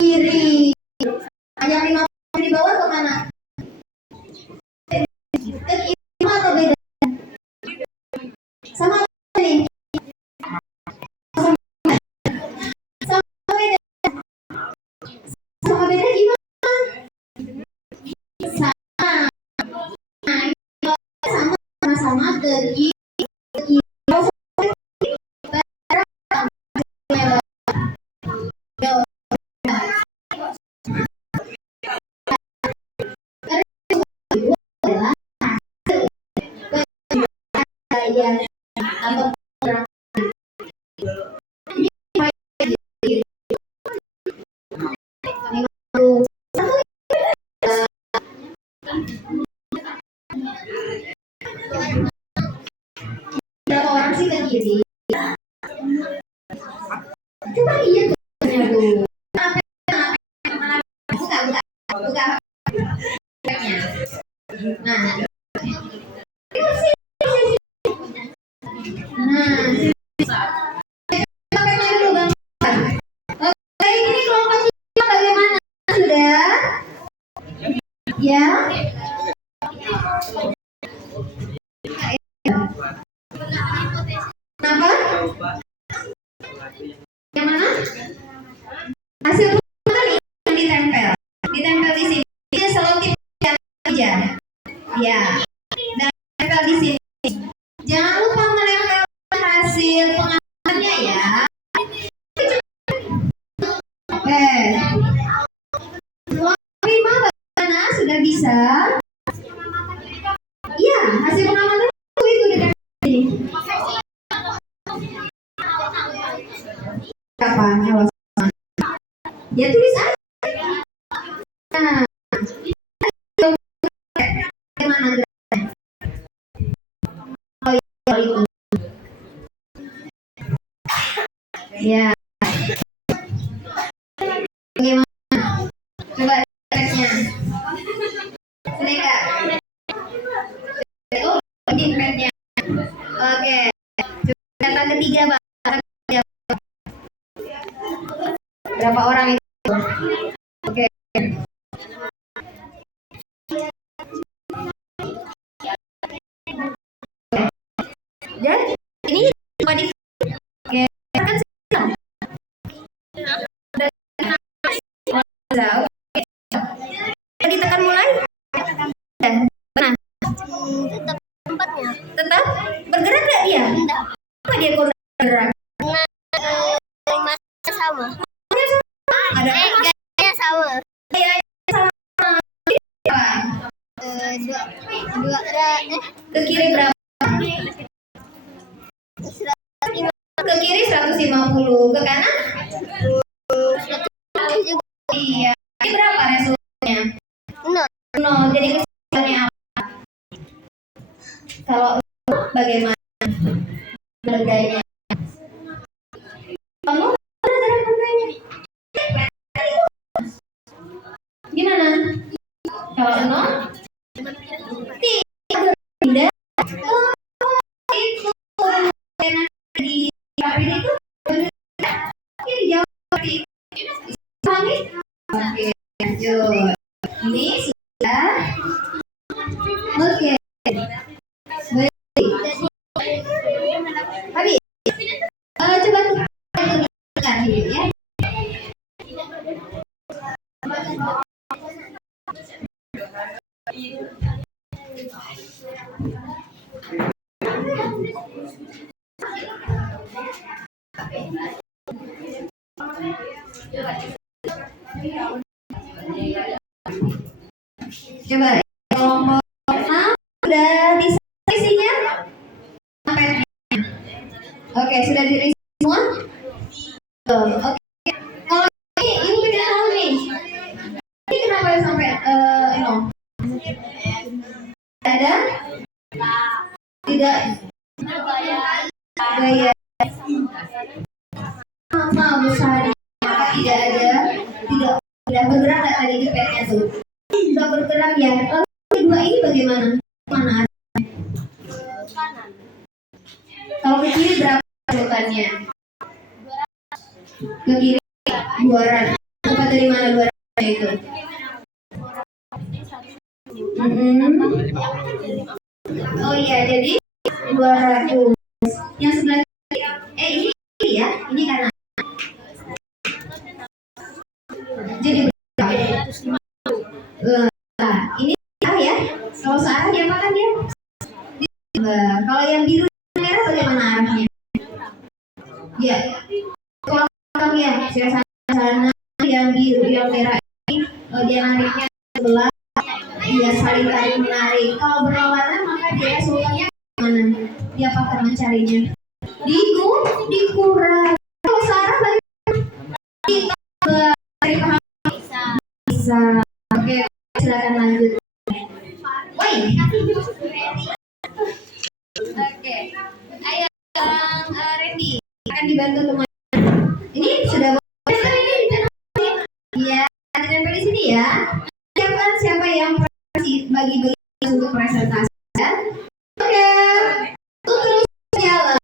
Kiri. Yang 50 di bawah kemana? Ke kiri atau beda? Sama nih. Sama beda. Sama beda gimana? Sama ke kiri. Berapa orang sih ke kiri? Coba lihat tuh. Buka. Nah. Oke, ini kelompok bagaimana? Sudah? Ya? Yang mana? Hasil pengamatan yang ditempel. Ditempel di sini. Ini selotip aja. Ya. Dan tempel di sini. Jangan lupa menempel hasil pengamatannya ya. Oke. Semua terima bagaimana? Sudah bisa? Iya, hasil pengamatan itu ditempel di sini. Apa? Ya tulis aja. Nah, bagaimana gerakannya? Oh iya, itu. Ya. Bagaimana? Coba teksnya. Sini Kak. Oh, ini petnya. Oke. Coba kata ketiga, Pak. Berapa orang itu? Oke. Dan ini cuma di oke kan sedang. Ditekan mulai. Dan benar. Tetap tempatnya. Tetap bergerak nggak dia? Enggak. Apa dia kalau bergerak? Masih sama. Ada apa? Gayanya sama. Gaya sama. Dua Ke kiri berapa? 150. Ke kiri 150. Ke kanan? Iya. Ini berapa resolusinya? Nol. 0. Jadi kesimpulannya apa? Kalau bagaimana harganya? Kamu berapa harganya? Gimana? Kalau 0? Tidak. Oh, itu di KPD itu ini dijawab seperti itu. Pahami? Oke, lanjut. Ini sudah. Oke. Baik. Habis. Coba tunjukkan dulu ya. Coba kelompok 6 sudah bisa isinya? Oke, sudah diisi semua? Oke. Kalau ini ibu tidak tahu nih. Ini kenapa sampai nol? Ada? Tidak. Gaya. Apa besarnya? Maka tidak ada. Tidak bergerak nggak tadi di petnya tuh? Tidak bergerak ya. Lalu kedua ini bagaimana? Mana ada? Kalau ke kiri berapa resolusinya? Ke kiri 200. Dapat dari mana 200 itu? Oh iya, jadi 200. Yang sebelah kiri, ini ya, ini kanan. Jadi ini ya. Kalau searah dia makan dia. Kalau yang biru merah bagaimana arahnya? Ya. Kalau ya, saya sana yang biru yang merah ini dia nariknya sebelah. Dia saling tarik menarik. Kalau berlawanan maka dia solusinya mana? Dia akan mencarinya. Dikurang. Kalau searah bagaimana? Bisa. Oke, silakan lanjut. Woi. Oke. Ayo Randy akan dibantu teman. Ini sudah boleh ini ditempel. Iya, ditempel di sini ya. Siapa yang bagi-bagi untuk presentasi? Oke. Terus jalan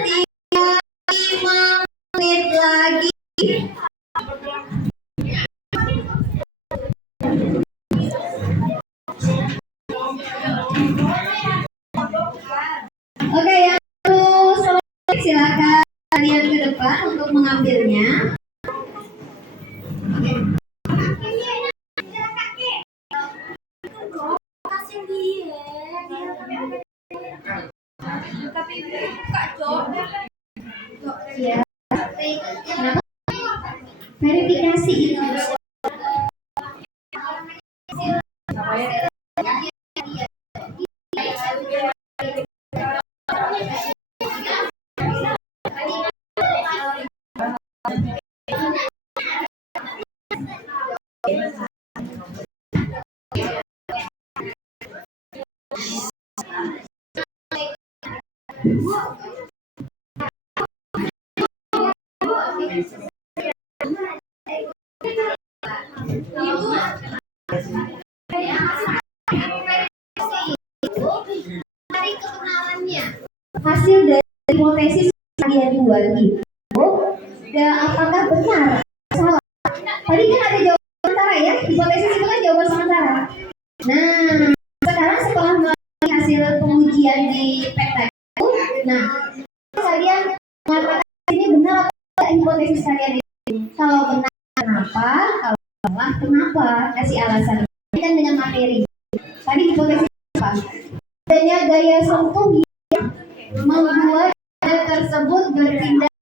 5 menit lagi. Oke, yang terus silakan. mengambilnya. Ya, kenapa? Verifikasi itu. Hasil dari hipotesis kalian buat itu, apakah benar? Salah. Tadi kan ada jawaban sementara ya, hipotesis itu kan jawaban sementara. Nah, sekarang setelah melihat hasil pengujian di PET itu, nah kalian mengatakan ini benar atau tidak hipotesis kalian itu? Kalau benar kenapa? Kalau salah kenapa? Kasih alasan. Ini kan dengan materi. Tadi hipotesis apa? Adanya gaya sentuh yang membuat benda tersebut berpindah.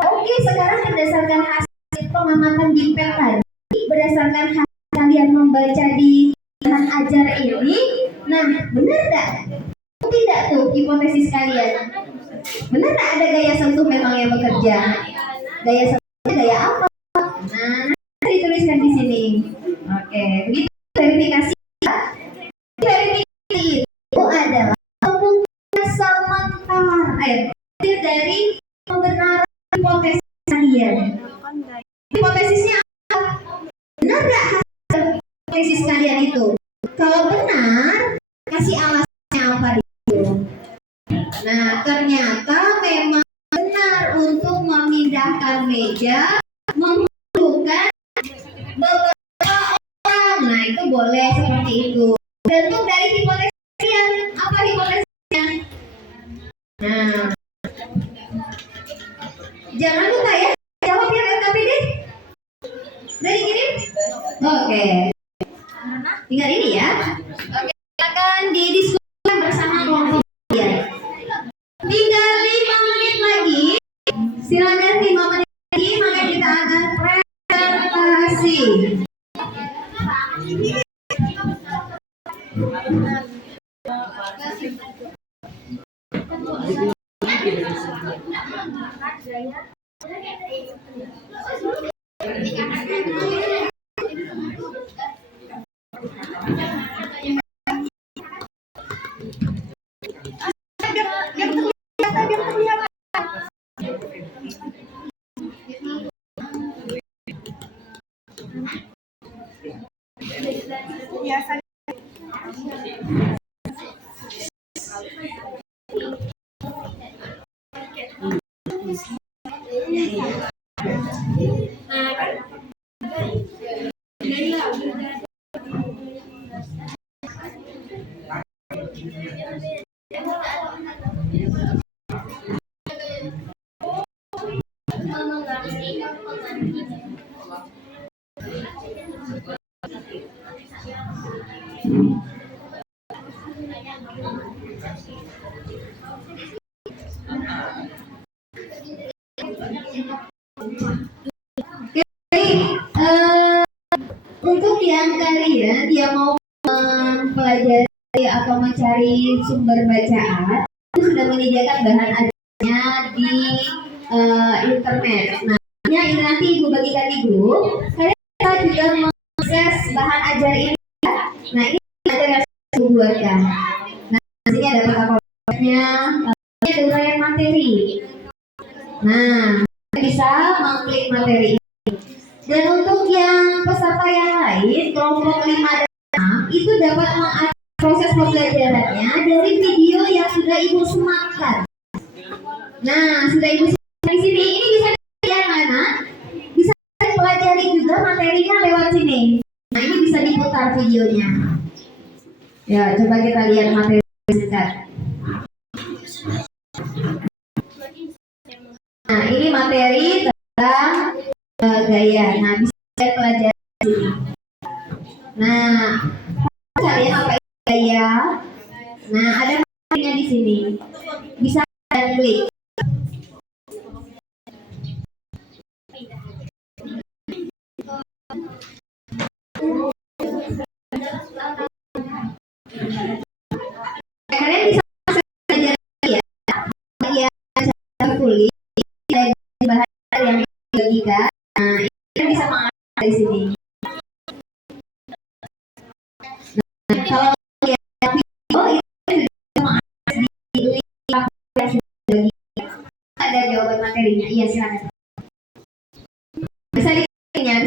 Oke, sekarang berdasarkan hasil pengamatan di PET tadi, berdasarkan hasil kalian membaca di bahan ajar ini, nah benar tak? Tidak tuh hipotesis kalian. Benar tak ada gaya sentuh memang yang bekerja? Gaya sentuhnya gaya apa? Nah, dituliskan di sini. Oke, begitu verifikasi. Verifikasi itu adalah pembuktian sementara dari pembenaran hipotesis kalian. Hipotesisnya apa? Benar nggak hasil hipotesis kalian itu? Kalau benar, kasih alasannya apa itu? Nah, ternyata memang benar untuk memindahkan meja memerlukan beberapa orang. Nah, itu boleh seperti itu. Bentuk dari hipotesis kalian apa hipotesisnya? Nah, jangan lupa ya, jawab ya LKPD. Dari gini? Oke. Tinggal ini ya. Oke, akan didiskusikan bersama kelompok kalian. Tinggal 5 menit lagi. Silakan 5 menit lagi, maka kita akan presentasi. Untuk yang kalian yang mau mempelajari atau mencari sumber bacaan, itu sudah menyediakan bahan ajarnya di internet. Nah, ini nanti ibu bagikan di grup. Kalian bisa juga mengakses bahan ajar ini. Nah, ini ajar yang saya buatkan. Nah, di sini ada peta-petanya, ini ada uraian materi. Nah, bisa mengklik materi. Dan untuk yang peserta yang lain, kelompok 5 dan 6 itu dapat mengakses proses pembelajarannya dari video yang sudah ibu sematkan. Nah, sudah ibu sematkan di sini. Ini bisa dilihat mana? Bisa pelajari juga materinya lewat sini. Nah, ini bisa diputar videonya. Ya, coba kita lihat materi singkat. Nah, ini materi materi tentang gaya. Nah, bisa saya pelajari di sini. Nah, kalian apa itu gaya? Nah, ada materinya di sini. Bisa kalian klik. Kalian bisa belajar ya. Bagian saya kulit dari bahan yang dibagikan. Nah, ini kalian bisa mengakses dari sini. Nah, kalau lihat video itu bisa mengakses di link yang sudah dibagikan. Ada jawaban materinya. Iya, silakan. Bisa dilihatnya.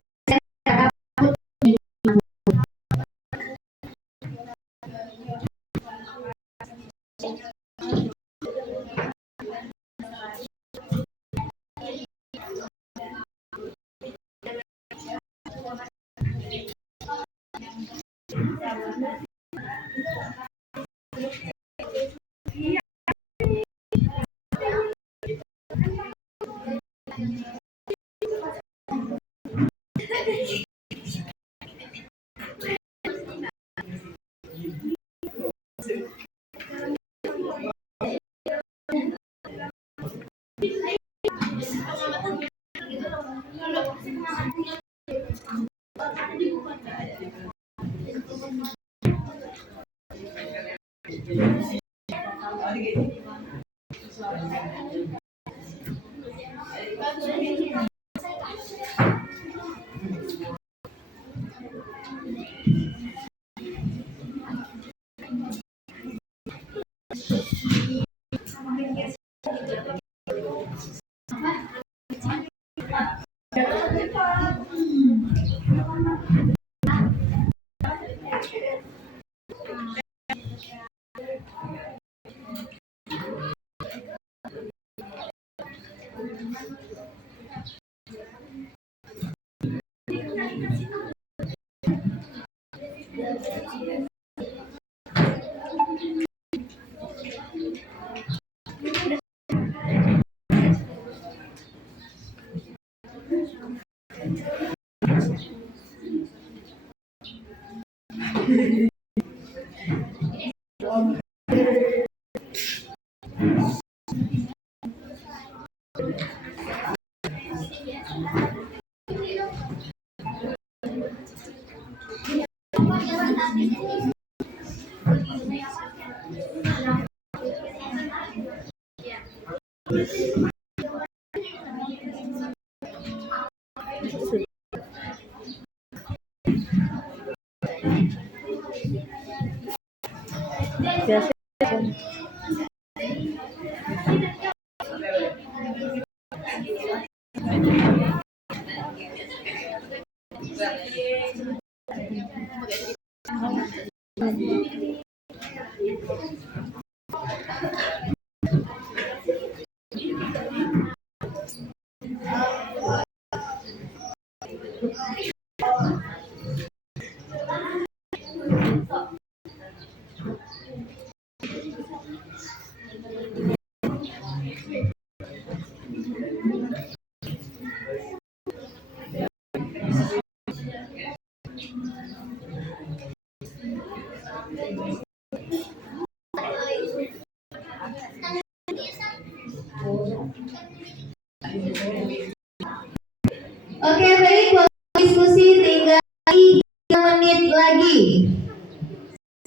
Oke, baik, waktu diskusi tinggal 3 menit lagi.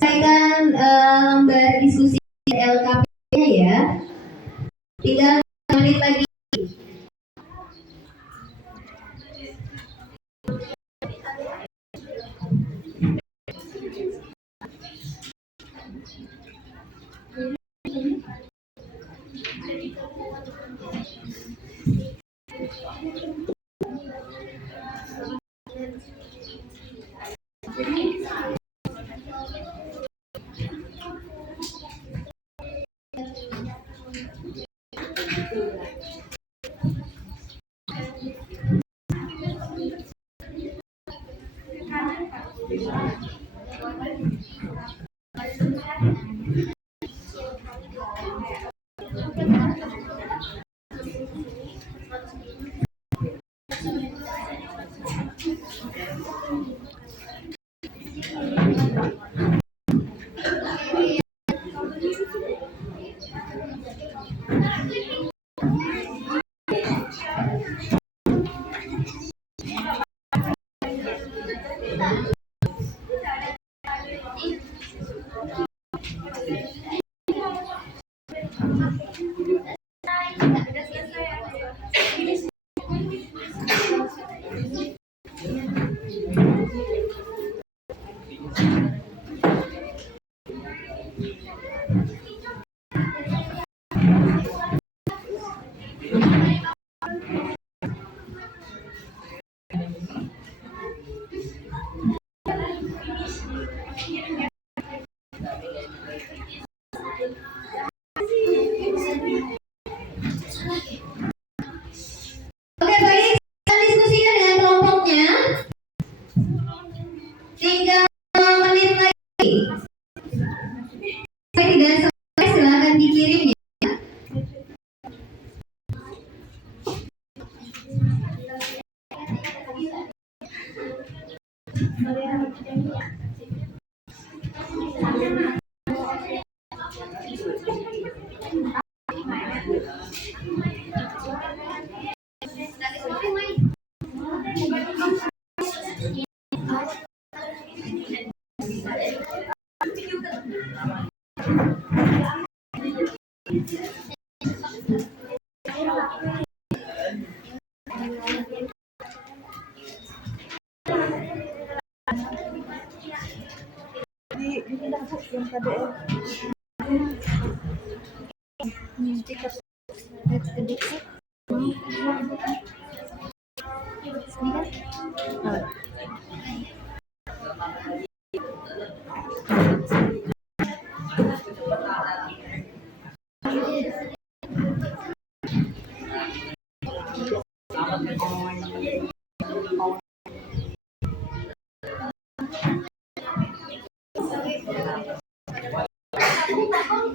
Saya akan berdiskusi LKP-nya ya. Tinggal 3 menit lagi. Oke, baik. Kita diskusikan dengan kelompoknya. Tinggal 5 menit lagi. Saya tidak selesai, silakan dikirim ya.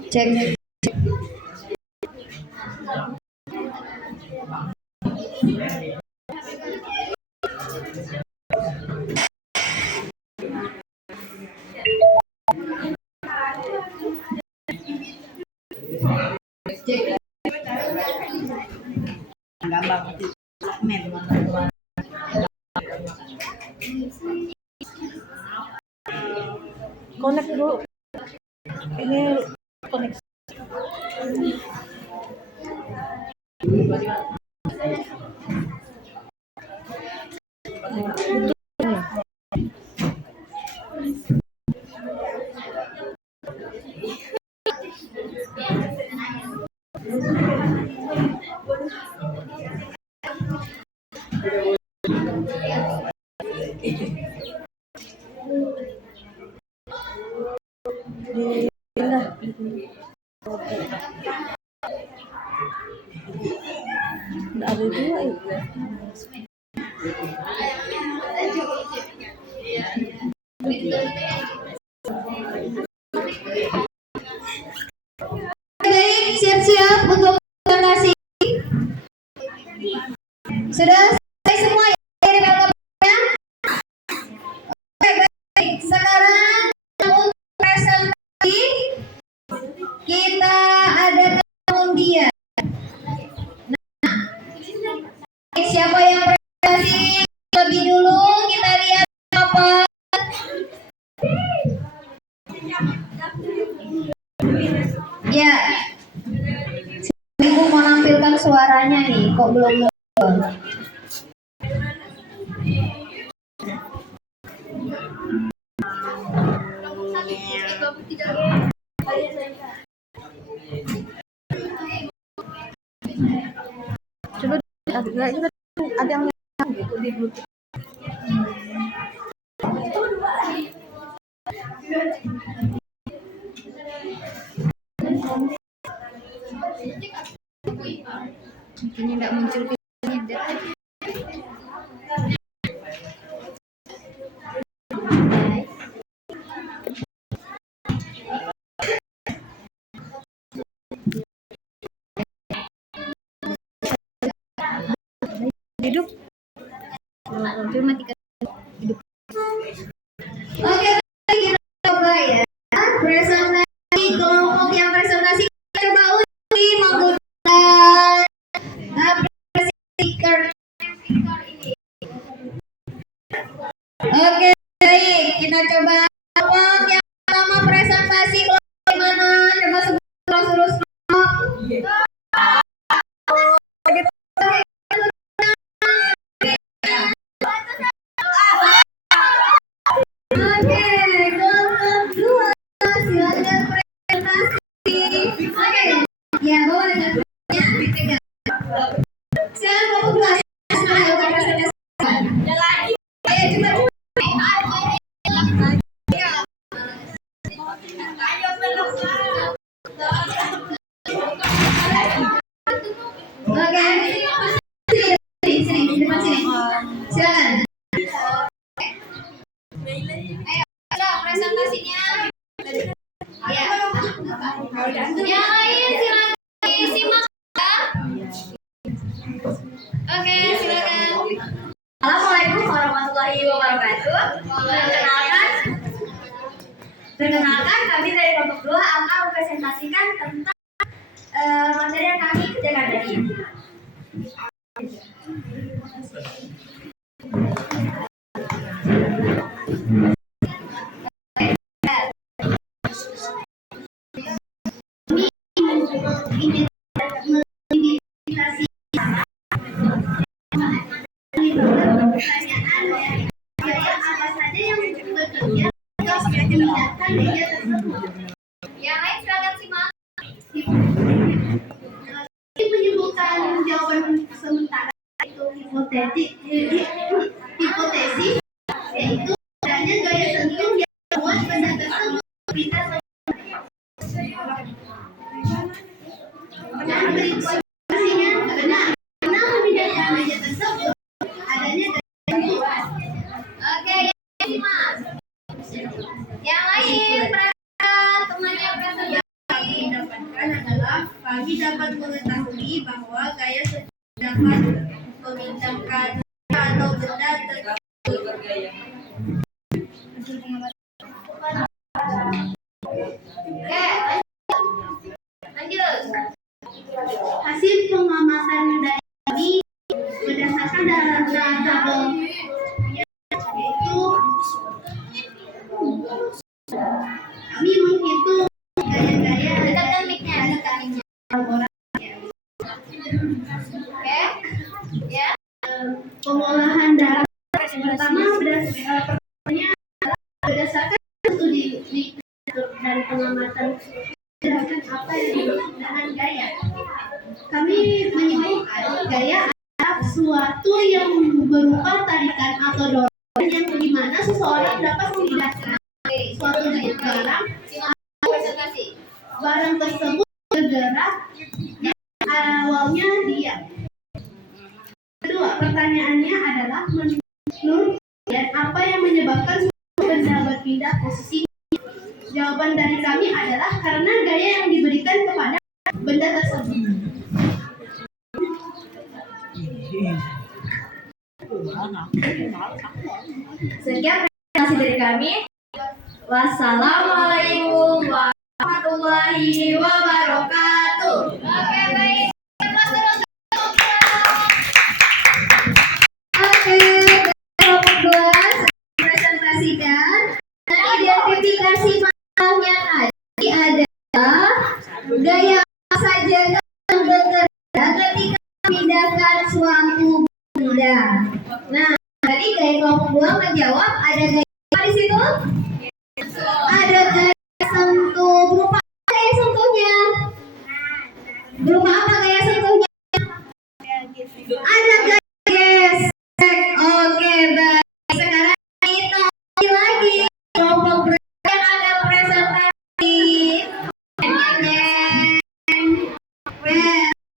Cek. Connect dulu. Ini koneksi. Nggak ada dua ya. Baik, siap-siap untuk presentasi. Sudah selesai semua ya dari PowerPoint-nya? Oke, baik. Sekarang untuk presentasi kita ada undian. Nah, siapa yang presentasi lebih dulu? Kita lihat apa? Ya, Ibu mau nampilkan suaranya nih, kok belum muncul? Coba ada yang gitu di Bluetooth. Ini enggak muncul tidak. Hidup. Coba matikan hidup. Oke, kita Kelompok yang pertama presentasi kelompok di mana? Coba suruh stop. Oke, kelompok dua silakan presentasi. Oke, ya boleh ya dipegang. Silakan kelompok dua. Ayo presentasi. Ayo coba. Oke, sini, di depan sini. Silakan. Ayo, presentasinya. Ya. Yang lain silakan disimak. Oke, silakan. Assalamualaikum warahmatullahi wabarakatuh. Perkenalkan, kami dari kelompok 2 akan mempresentasikan tentang materi yang kami kerjakan tadi. Yang lain silakan simak. Menyebutkan jawaban sementara itu hipotesis, yaitu adanya gaya sentuh yang membuat benda tersebut bisa dan berinteraksinya benar. Karena membedakan meja tersebut adanya gaya sentuh. Oke, yang simak. Yang lain temannya presentasi. Dapatkan adalah kami dapat mengetahui bahwa gaya sentuh dapat memindahkan atau benda tersebut. Oke, lanjut. Hasil pengamatan dari kami berdasarkan data tabel yaitu kami menghitung gaya-gaya Dekatkan mic-nya, dekatkan mic-nya. Oke, ya. pengolahan darah. Pertama berdasarkan studi dari pengamatan berdasarkan apa yang dimaksud dengan gaya. Kami menyebutkan gaya adalah suatu yang berupa tarikan atau dorongan yang dimana seseorang dapat memindahkan suatu barang. Presentasi. Barang tersebut bergerak yang awalnya diam. Kedua, pertanyaannya adalah menurut kalian apa yang menyebabkan suatu benda berpindah posisi? Jawaban dari kami adalah karena gaya yang diberikan kepada benda tersebut. Sekian presentasi dari kami. Wassalamualaikum warahmatullahi wabarakatuh. Oke, baik. Oke, kelompok 2 presentasikan. Identifikasi masalahnya adalah gaya apa saja yang bekerja ketika memindahkan suatu benda. Nah, tadi gaya kelompok 2 menjawab ada gaya apa di situ? Ada gaya sentuh. Berupa apa gaya sentuhnya? Berupa apa gaya sentuhnya? Ada gaya gesek. Oke, baik. Sekarang kita lagi kelompok yang ada presentasi.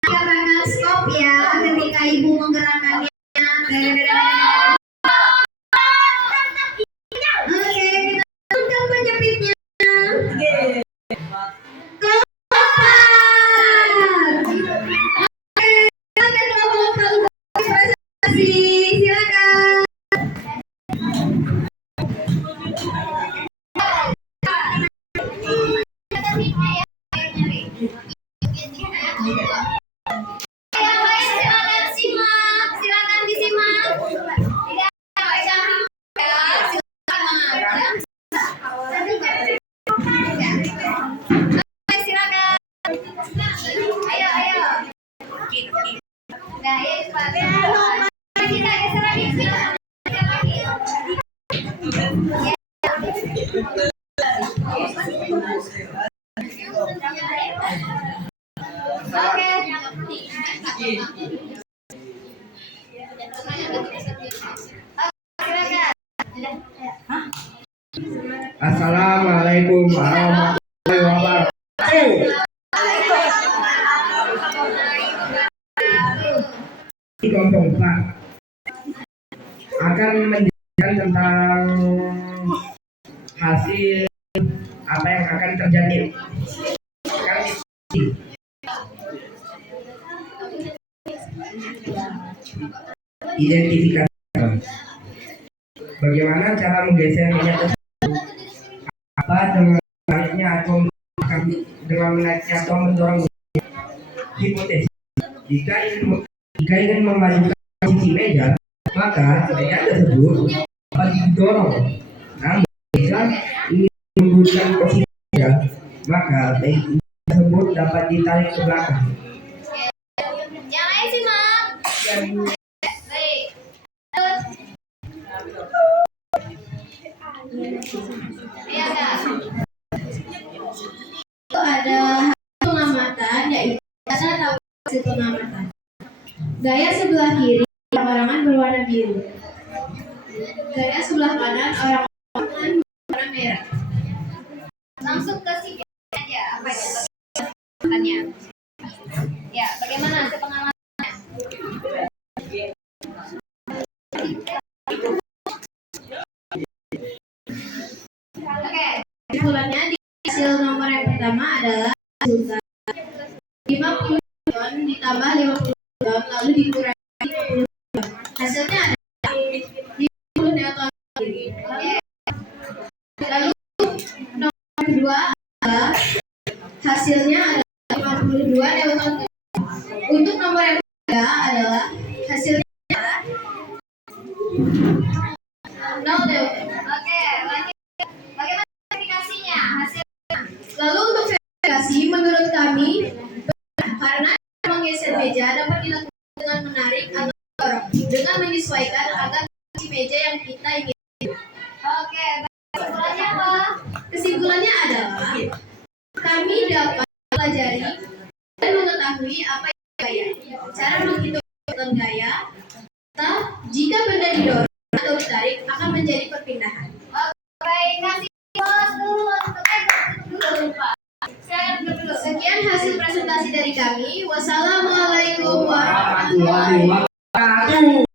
Gerakan stop ya ketika ibu menggerakkannya. Assalamualaikum warahmatullahi wabarakatuh. Kelompok 4 akan menjelaskan tentang hasil apa yang akan terjadi. Identifikasi. Bagaimana cara menggeser minyak tersebut? Apa dengan menariknya atau mendorong minyak? Hipotesis. Jika ingin memajukan sisi meja, maka meja tersebut dapat didorong. Namun jika ingin menggunakan posisi meja, maka meja tersebut dapat ditarik ke belakang. Yang lain sih, Mak. Baik. Iya, Kak. Itu ada pengamatan, yaitu ada hasil pengamatan. Gaya sebelah kiri orang-orangan berwarna biru. Gaya sebelah kanan orang-orangan berwarna merah. Langsung ke si aja apa itu pertanyaannya. Ya, bagaimana hasil pengalamannya? Oke. Kesimpulannya di hasil nomor yang pertama adalah resultan 50 ton ditambah 50 ton lalu dikurangi 50 ton. Hasilnya adalah 50 newton kiri. Lalu nomor kedua adalah hasilnya adalah 52 newton kiri. Untuk nomor yang ketiga adalah hasilnya adalah 0 newton. Oke, lanjut. Bagaimana verifikasinya? Hasilnya. Lalu untuk verifikasi menurut kami karena menggeser meja dapat dilakukan dengan menarik atau mendorong dengan menyesuaikan agar posisi meja yang kita inginkan. Oke, kesimpulannya apa? Kesimpulannya adalah kami dapat pelajari dan mengetahui apa yang gaya, cara menghitung gaya, atau jika benda didorong atau ditarik akan menjadi perpindahan. Baik, kasih bos dulu untuk dulu, Pak. Sekian hasil presentasi dari kami. Wassalamualaikum warahmatullahi Wabarakatuh.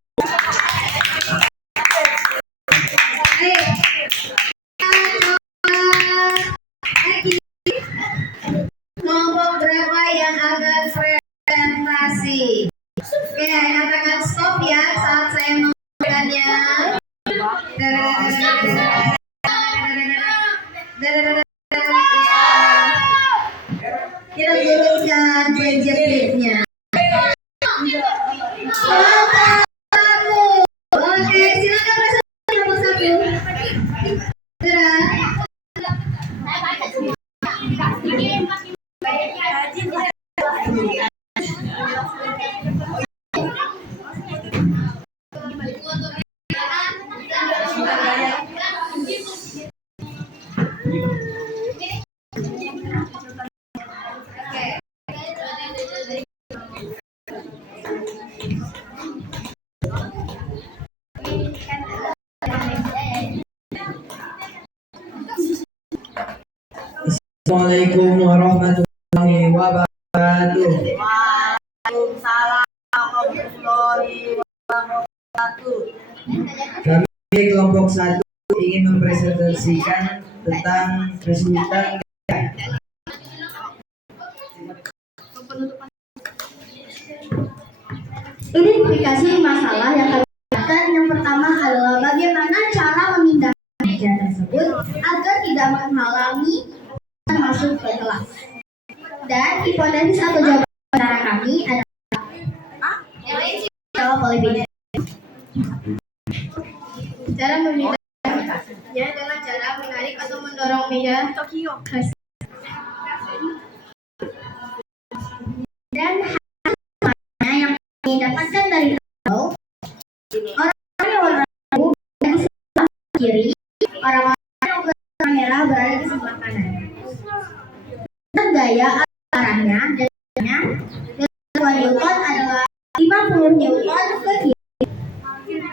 Kelompok berapa yang akan presentasi? Oke, katakan stop ya saat saya memberikannya. Kita turunkan gadgetnya. Oke, silakan presentasi nomor 1. Assalamualaikum warahmatullahi wabarakatuh. Waalaikumsalam warahmatullahi wabarakatuh. Kami kelompok 1 ingin mempresentasikan tentang resultan Identifikasi masalah yang kami dapatkan yang pertama adalah bagaimana cara memindahkan meja tersebut agar tidak menghalangi masuk ke kelas. Dan hipotesis atau jawaban antara kami adalah polyphenol. Cara memindahkannya dengan cara menarik atau mendorong meja dan hasilnya yang kami dapatkan dari orang yang warna biru di sebelah kiri, orang yang warna merah berada di sebelah kanan. Dan gaya arahnya dan Newton adalah 50 Newton ke kiri.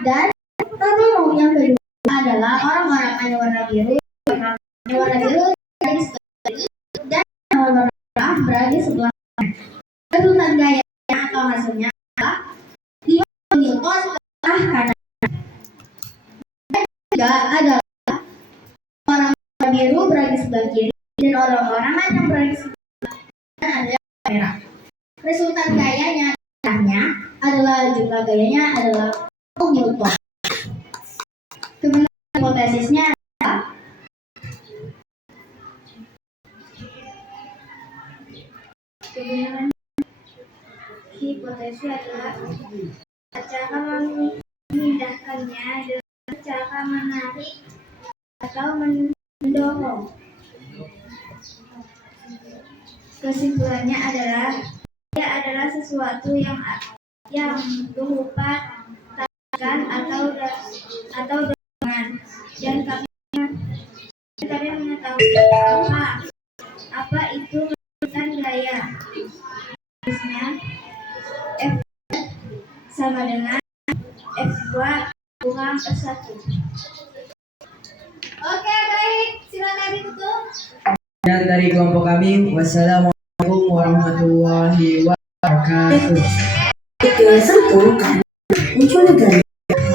Dan pendorong yang kedua adalah orang-orang yang warna biru. Warna biru berada di sebelah kiri dan warna merah berada di sebelah kanan. Kedudukan gayanya atau hasilnya adalah 50 Newton ke arah kanan. Dan juga adalah orang biru berada di sebelah kiri dan orang-orang yang berada di sebelah kanan adalah merah. Resultan gayanya adalah jumlah gayanya adalah 10 Newton. Kebenaran hipotesisnya adalah cara memindahkannya dengan cara menarik atau mendorong. Kesimpulannya adalah dia adalah sesuatu yang berupa tarikan atau dorongan, dan kami mengetahui apa itu menentukan gaya. Terusnya F sama dengan F2 kurang F1. Oke, baik, silakan ditutup. Dan dari kelompok kami, wassalamualaikum warahmatullahi wabarakatuh. Gaya sentuh karena muncul gaya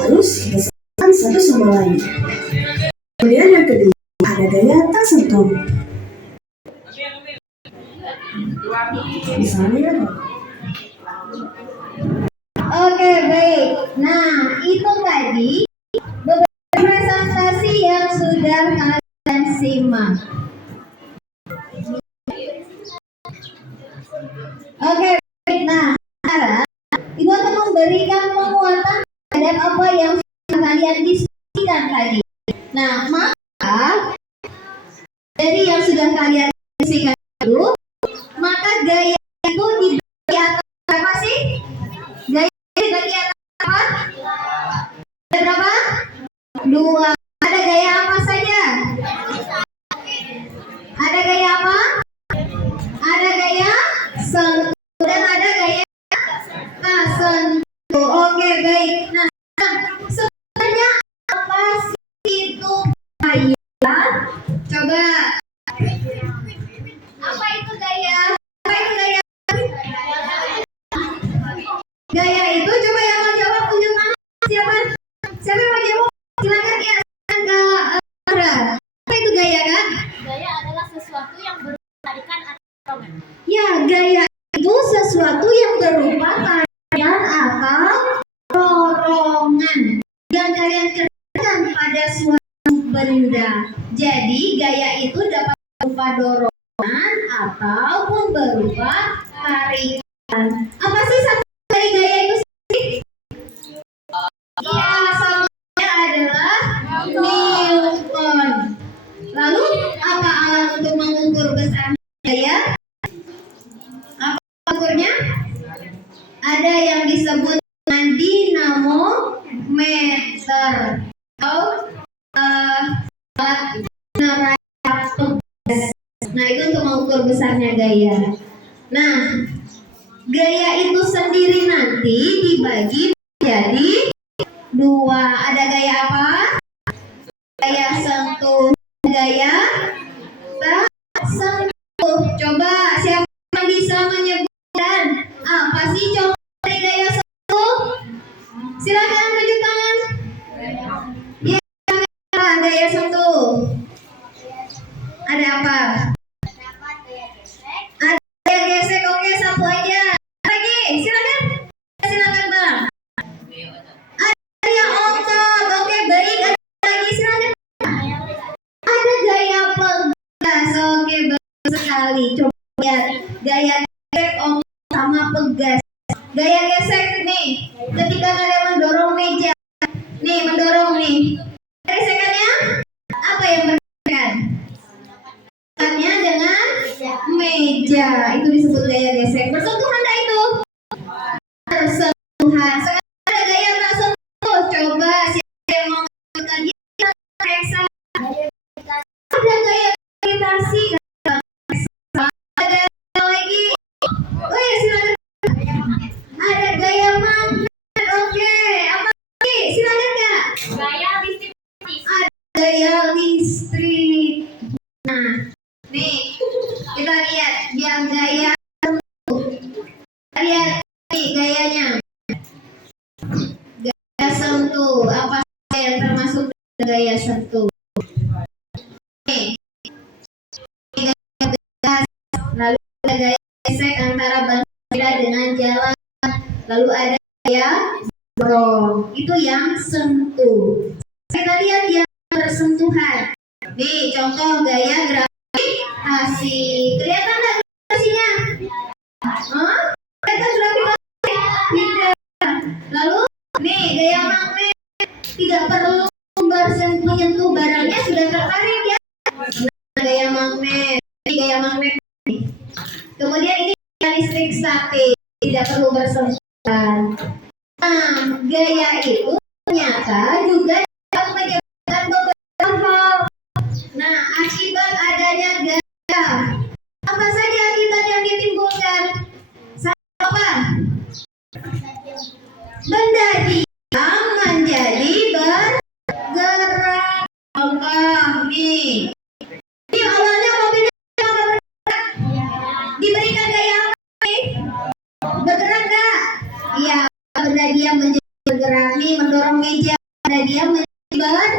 harus bersamaan satu sama lain. Kemudian yang kedua ada gaya tak sentuh. Misalnya, Oke, baik. Nah, itu tadi beberapa presentasi yang sudah kalian simak. Oke, baik. Nah, sekarang Ibu akan memberikan penguatan terhadap apa yang sudah kalian diskusikan tadi. Nah, maka dari yang sudah kalian diskusikan dulu, maka gaya itu dibagi atas apa sih? Gaya dibagi atas apa? Ada berapa? 2. Ada gaya apa saja? Ada gaya apa? Ada gaya sentuh dan ada gaya tak sentuh. Oke, baik. Nah, sebenarnya apa sih itu gaya? Coba. Apa itu gaya? Apa itu gaya? Gaya itu coba yang mau jawab tunjuk tangan. Siapa? Siapa yang mau jawab? Silakan ya. Apa itu gaya, Kak? Gaya adalah sesuatu yang berupa tarikan atau dorongan. Ya, gaya itu sesuatu yang berupa tarikan atau dorongan yang kalian kerjakan pada suatu benda. Jadi, gaya itu dapat berupa dorongan ataupun berupa tarikan. Apa sih satu dari gaya itu sendiri? Ya, satunya adalah Newton. Lalu, apa alat untuk mengukur besar gaya? Apa ukurnya? Ada yang disebut dengan dinamometer atau alat neraca pegas. Nah, itu untuk mengukur besarnya gaya. Nah, gaya itu sendiri nanti dibagi menjadi 2. Ada gaya apa? Gaya sentuh, gaya tak sentuh. Coba siapa yang bisa menyebutkan apa sih contoh dari gaya sentuh? Silakan tunjuk tangan. Ya, gaya sentuh. Ada apa? Ada gaya gesek. Oke, satu aja. Lagi, silakan. Silakan, Bang. Ada yang otot. Oke, baik. Ada lagi, silakan. Ada gaya pegas. Oke, bagus sekali. Coba lihat gaya gesek sama pegas. Gaya gesek nih, ketika kalian mendorong meja, nih mendorong nih. Gesekannya apa yang bergesekan? Gesekannya dengan meja. Itu disebut gaya gesek. Bersentuhan tak itu? Bersentuhan. Sekarang ada gaya tak sentuh. Coba siapa yang mau mengatakan dia periksa. Ada gaya gesek antara ban sepeda dengan jalan. Lalu ada gaya dorong, itu yang sentuh. Kita lihat yang bersentuhan. Nih contoh gaya gravitasi. Kelihatan nggak gravitasinya? Kelihatan gravitasi? Tidak. Lalu nih gaya magnet, tidak perlu menyentuh barangnya sudah tertarik ya. Nah, gaya magnet, ini gaya magnet. Kemudian ini gaya listrik statis, tidak perlu bersentuhan. Nah, gaya itu ternyata juga dapat menyebabkan beberapa hal. Nah, akibat adanya gaya, apa saja akibat yang ditimbulkan? Apa? Benda diam menjadi bergerak. Contoh nih, ini awalnya mobilnya bergerak, diberikan gaya apa nih? Bergerak nggak? Iya, benda diam menjadi bergerak. Nih mendorong meja, benda diam menjadi bergerak.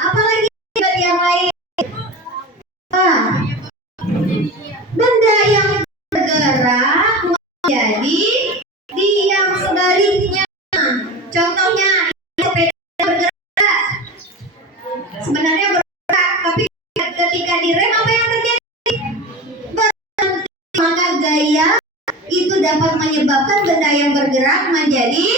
Apalagi akibat yang lain? Benda yang bergerak menjadi diam sebaliknya. Contohnya sepeda bergerak, sebenarnya bergerak, tapi ketika direm apa yang terjadi? Berhenti. Maka gaya itu dapat menyebabkan benda yang bergerak menjadi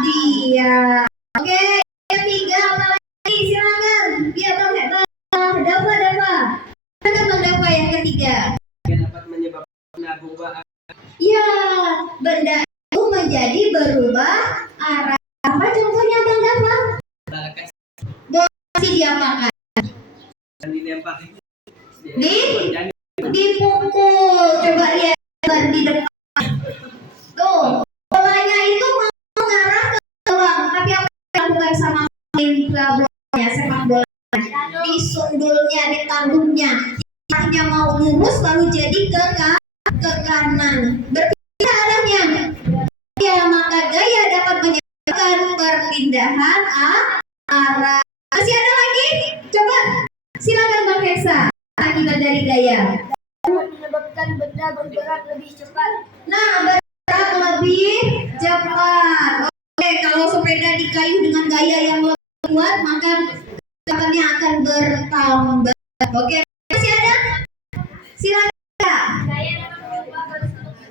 diam. Oke, yang ketiga apa lagi? Silakan. Biar dong Dafa. Silakan Bang Dafa yang ketiga. Dapat menyebabkan berubah. Ya, benda itu menjadi berubah arah. Apa contohnya Bang Dafa? Bolasi diapakan? Dipukul. Coba lihat di depan. Tuh, bolanya itu mau mengarah ke bawah, tapi apa yang dilakukan sama bolanya, sepak bola? Disundulnya, ditanduknya. Arahnya mau lurus lalu jadi ke kanan. Berpindah arahnya. Ya, maka gaya dapat menyebabkan perpindahan arah. Masih ada lagi? Coba silakan Bang Heksa. Akibat dari gaya Menyebabkan benda bergerak lebih cepat. Nah, bergerak lebih cepat. Oke, kalau sepeda dikayu dengan gaya yang lebih kuat, maka kecepatannya akan bertambah. Oke, masih ada? Silakan.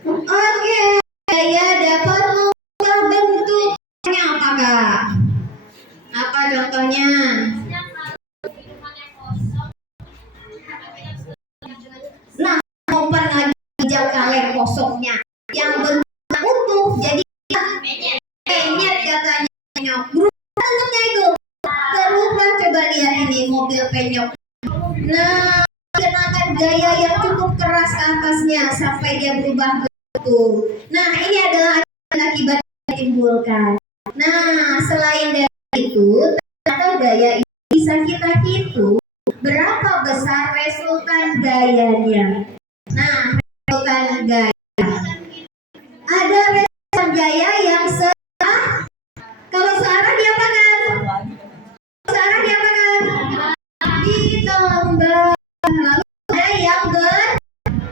Oke, gaya dapat mengubah bentuknya. Apakah? Apa contohnya? Nah, open lagi hijau kaleng kosongnya yang bentuknya utuh jadi penyet katanya. Berubah bentuknya itu. Terubah, coba lihat ini mobil penyok. Nah, kenakan gaya yang cukup keras ke atasnya sampai dia berubah bentuk. Nah, ini adalah akibat yang ditimbulkan. Nah, selain dari itu, ternyata gaya ini bisa kita hitung berapa besar resultan gayanya. Nah, resultan gaya. Ada resultan gaya yang kalau searah diapakan? Searah diapakan? Ditambah. Lalu ada yang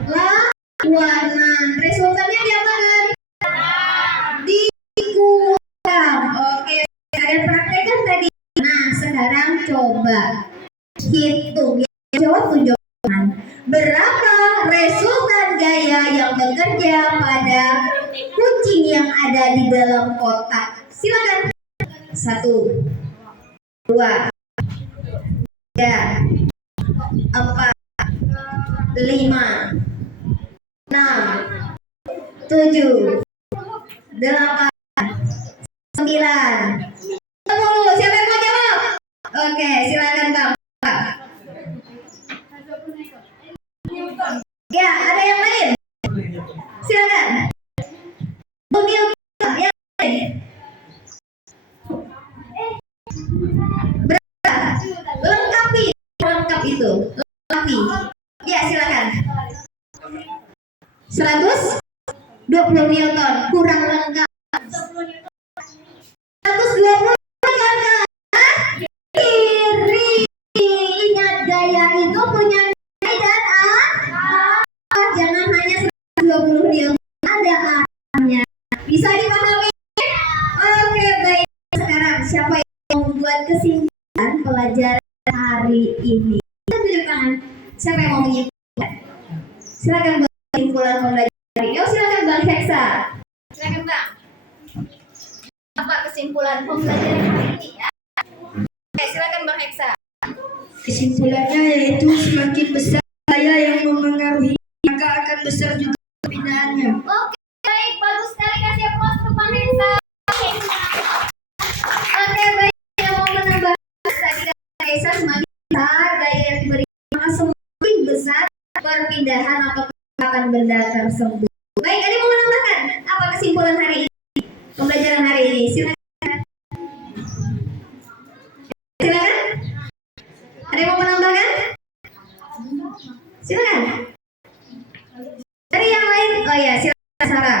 berlawanan. Resultannya diapakan? Dikurang. Oke, saya praktekkan tadi. Nah, sekarang coba hitung. Jawab tunjukkan berapa resultan gaya yang bekerja pada kucing yang ada di dalam kotak. Silakan. 1, 2, 3, 4, 5, 6, 7, 8, 9. Siapa yang mau jawab? Oke, silakan Bang. Ya, ada yang lain? Silakan. Mobil yang lain. Berapa? Lengkap itu. Lengkapi. Ya, silakan. 120 Newton kurang lengkap. 120 Newton. Kiri. Ingat gaya itu punya nilai dan jangan hanya tangan. Siapa yang mau menyimpulkan? Silakan kesimpulan pembelajaran hari ini. Oh, silakan Bang Heksa. Silakan Bang. Apa kesimpulan pembelajaran hari ini ya? Oke, silakan Bang Heksa. Kesimpulannya yaitu semakin besar saya yang memengaruhi, maka akan besar juga kepindahannya. Oke, baik, bagus sekali, kasih aplaus untuk Bang Heksa. Oke, baik, yang mau menambah tadi Bang Heksa semakin besar gaya yang diberikan, maka semakin besar perpindahan atau pergerakan benda tersebut. Baik, ada yang mau menambahkan apa kesimpulan hari ini? Pembelajaran hari ini, silakan. Silakan. Ada yang mau menambahkan? Silakan. Dari yang lain, oh ya, silakan Sarah.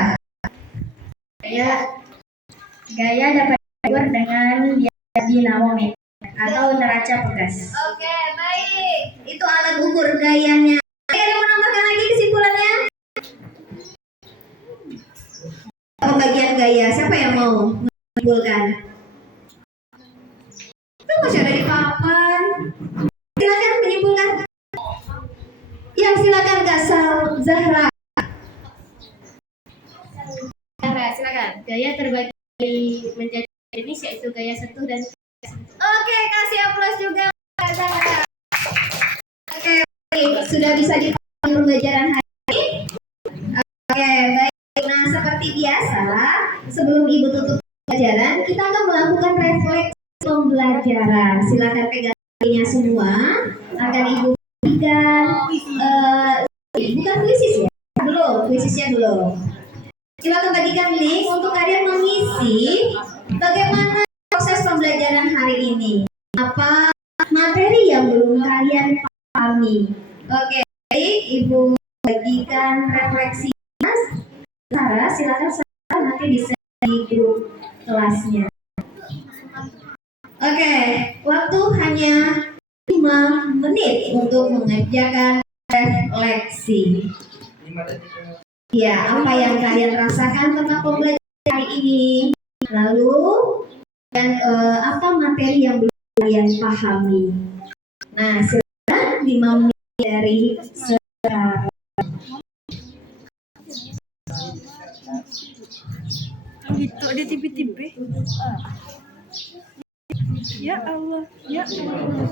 Gaya dapat diukur dengan dinamometer atau neraca pegas. Oke, baik. Itu alat ukur gayanya. Ada yang menambahkan lagi kesimpulannya? Pembagian gaya, siapa yang mau menyimpulkan? Itu masih ada di papan. Silakan menyimpulkan. Ya, silakan Kak Zahra. Zahra, silakan. Gaya terbagi menjadi jenis yaitu gaya sentuh dan Oke, kasih aplaus juga Kak Zahra. Oke, baik. Sudah bisa dipakai pembelajaran hari ini. Oke, baik. Nah, seperti biasa, sebelum Ibu tutup pembelajaran, kita akan melakukan refleksi pembelajaran. Silakan pegang ininya semua. Akan Ibu berikan, bukan kuisis ya, kuisisnya dulu. Silakan bagikan link untuk kalian mengisi bagaimana proses pembelajaran hari ini. Apa materi yang belum kalian pahami? Oke, baik, Ibu bagikan refleksinya. Sarah, silakan Sarah nanti bisa di grup kelasnya. Oke, waktu hanya 5 menit untuk mengerjakan refleksi. 5 detik. Ya, apa yang kalian rasakan tentang pembelajaran hari ini? Lalu, dan apa materi yang belum kalian pahami? Nah, silakan 5 menit dari sekarang. gitu di TV-TV. Ya Allah, ya Allah.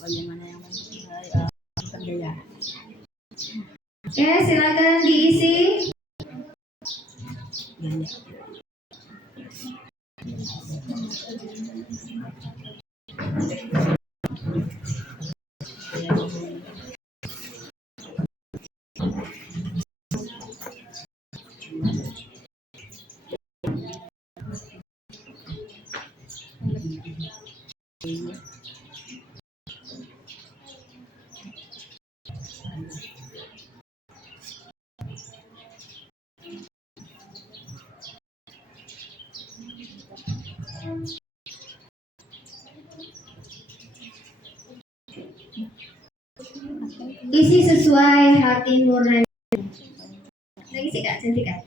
Bagaimana yang gaya? Oke, silakan diisi. Isi sesuai hati nurani. Lagi sih Kak, cantik Kak.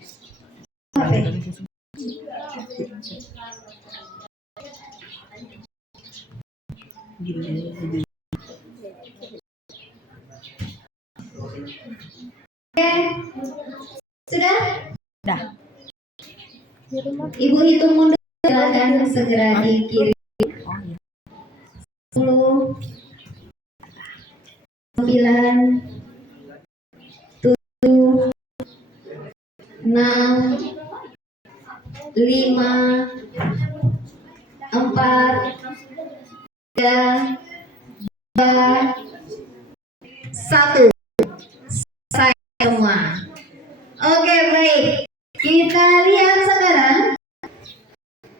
Oke. Oke. Sudah? Dah. Ibu hitung mundur, silakan segera dikirim. 10, 9, 7, 6, 5, 4, 3, 2, 1. Selesai semua. Oke, baik. Kita lihat sekarang.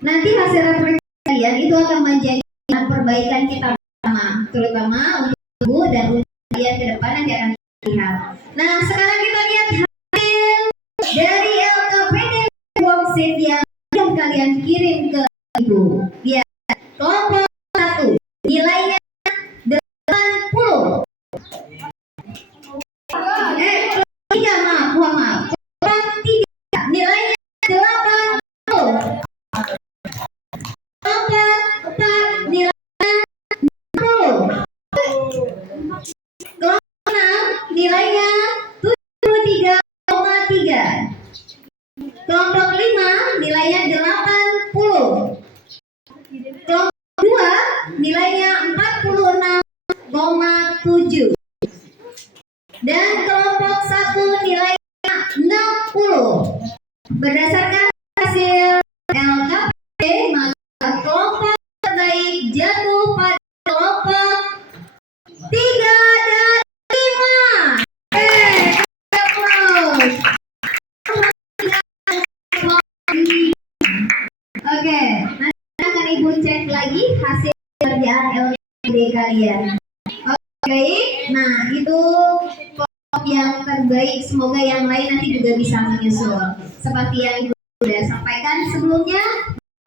Nanti hasil refleksi kalian itu akan menjadi perbaikan kita bersama, terutama untuk Ibu dan untuk kalian ke depan nanti akan lihat. Nah, sekarang kita lihat hasil dari LKPD worksheet yang kalian kirim ke Ibu. Lihat, kelompok 1 nilainya 80. Kelompok 3 maaf. Kelompok 3 nilainya 80. Kelompok 4 nilainya 60. Kelompok 6 nilainya 73,3. Kelompok 5 nilainya 80. Kelompok 2 nilainya 46,7. Dan kelompok 1 nilainya 60. Berdasarkan hasil LKP, maka kelompok terbaik jatuh pada kelompok 3 dan 5. Applause. Oke, nanti akan Ibu cek lagi hasil kerjaan LKD kalian. Oke, nah itu kelompok yang terbaik. Semoga yang lain nanti juga bisa menyusul. Seperti yang Ibu sudah sampaikan sebelumnya,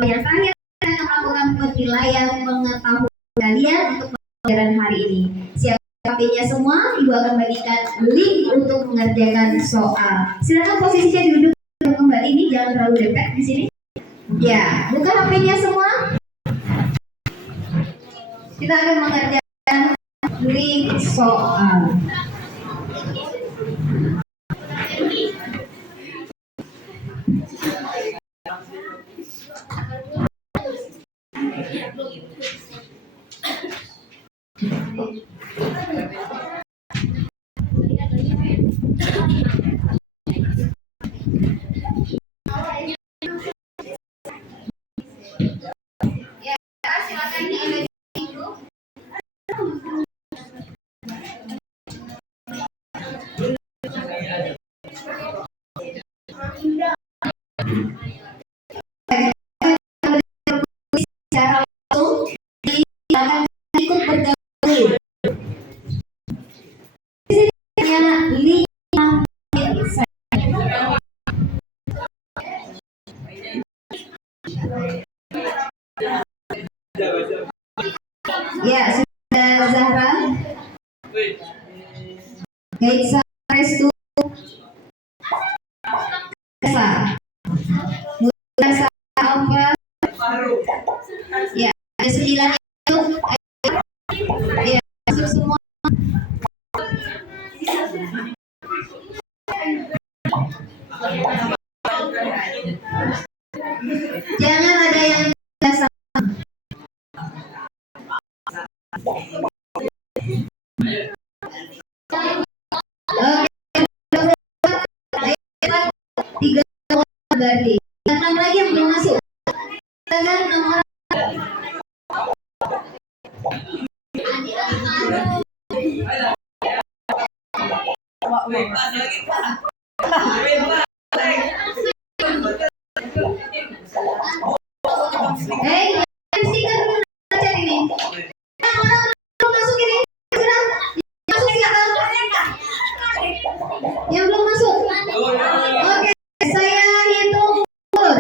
yang terakhir akan melakukan penilaian pengetahuan kalian untuk pelajaran hari ini. Siap HP-nya semua, Ibu akan bagikan link untuk mengerjakan soal. Silakan posisinya duduk kembali nih, jangan terlalu dekat di sini. Ya, buka HP-nya semua. Kita akan mengerjakan link soal. Ya, silakan diambil dulu. Secara langsung silakan ikut bergabung. Di sini hanya 5 menit saja. Ya, sudah Zahra. Gaitsa Restu. Kesa. Mudasa Alfa. Ya, ada 9 itu. Ya, masuk semua. Jangan ada yang tidak sama. Tiga berarti. Datang lagi yang belum masuk. Dengan nomor MC kan cari nih. Orang belum masuk ini. Sudah masuk siapa? Yang belum masuk. Oke, saya hitung umur.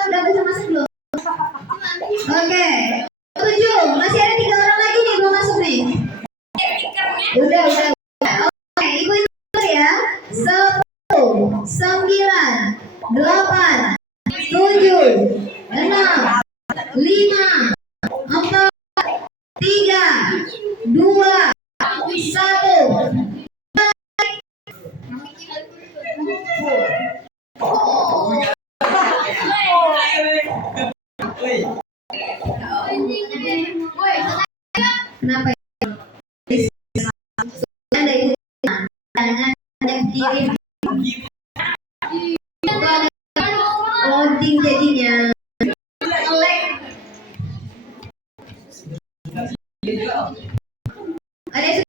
Sudah bisa masuk belum? Oke, 7. Masih ada 3 orang lagi nih belum masuk nih. Udah. Oke, Ibu hitung ya. 10, 9, 8, 7, 6, 5, 4, 3, 2, 1. Kenapa ya? Ada ibu tangan ada kirim loading jadinya. Ada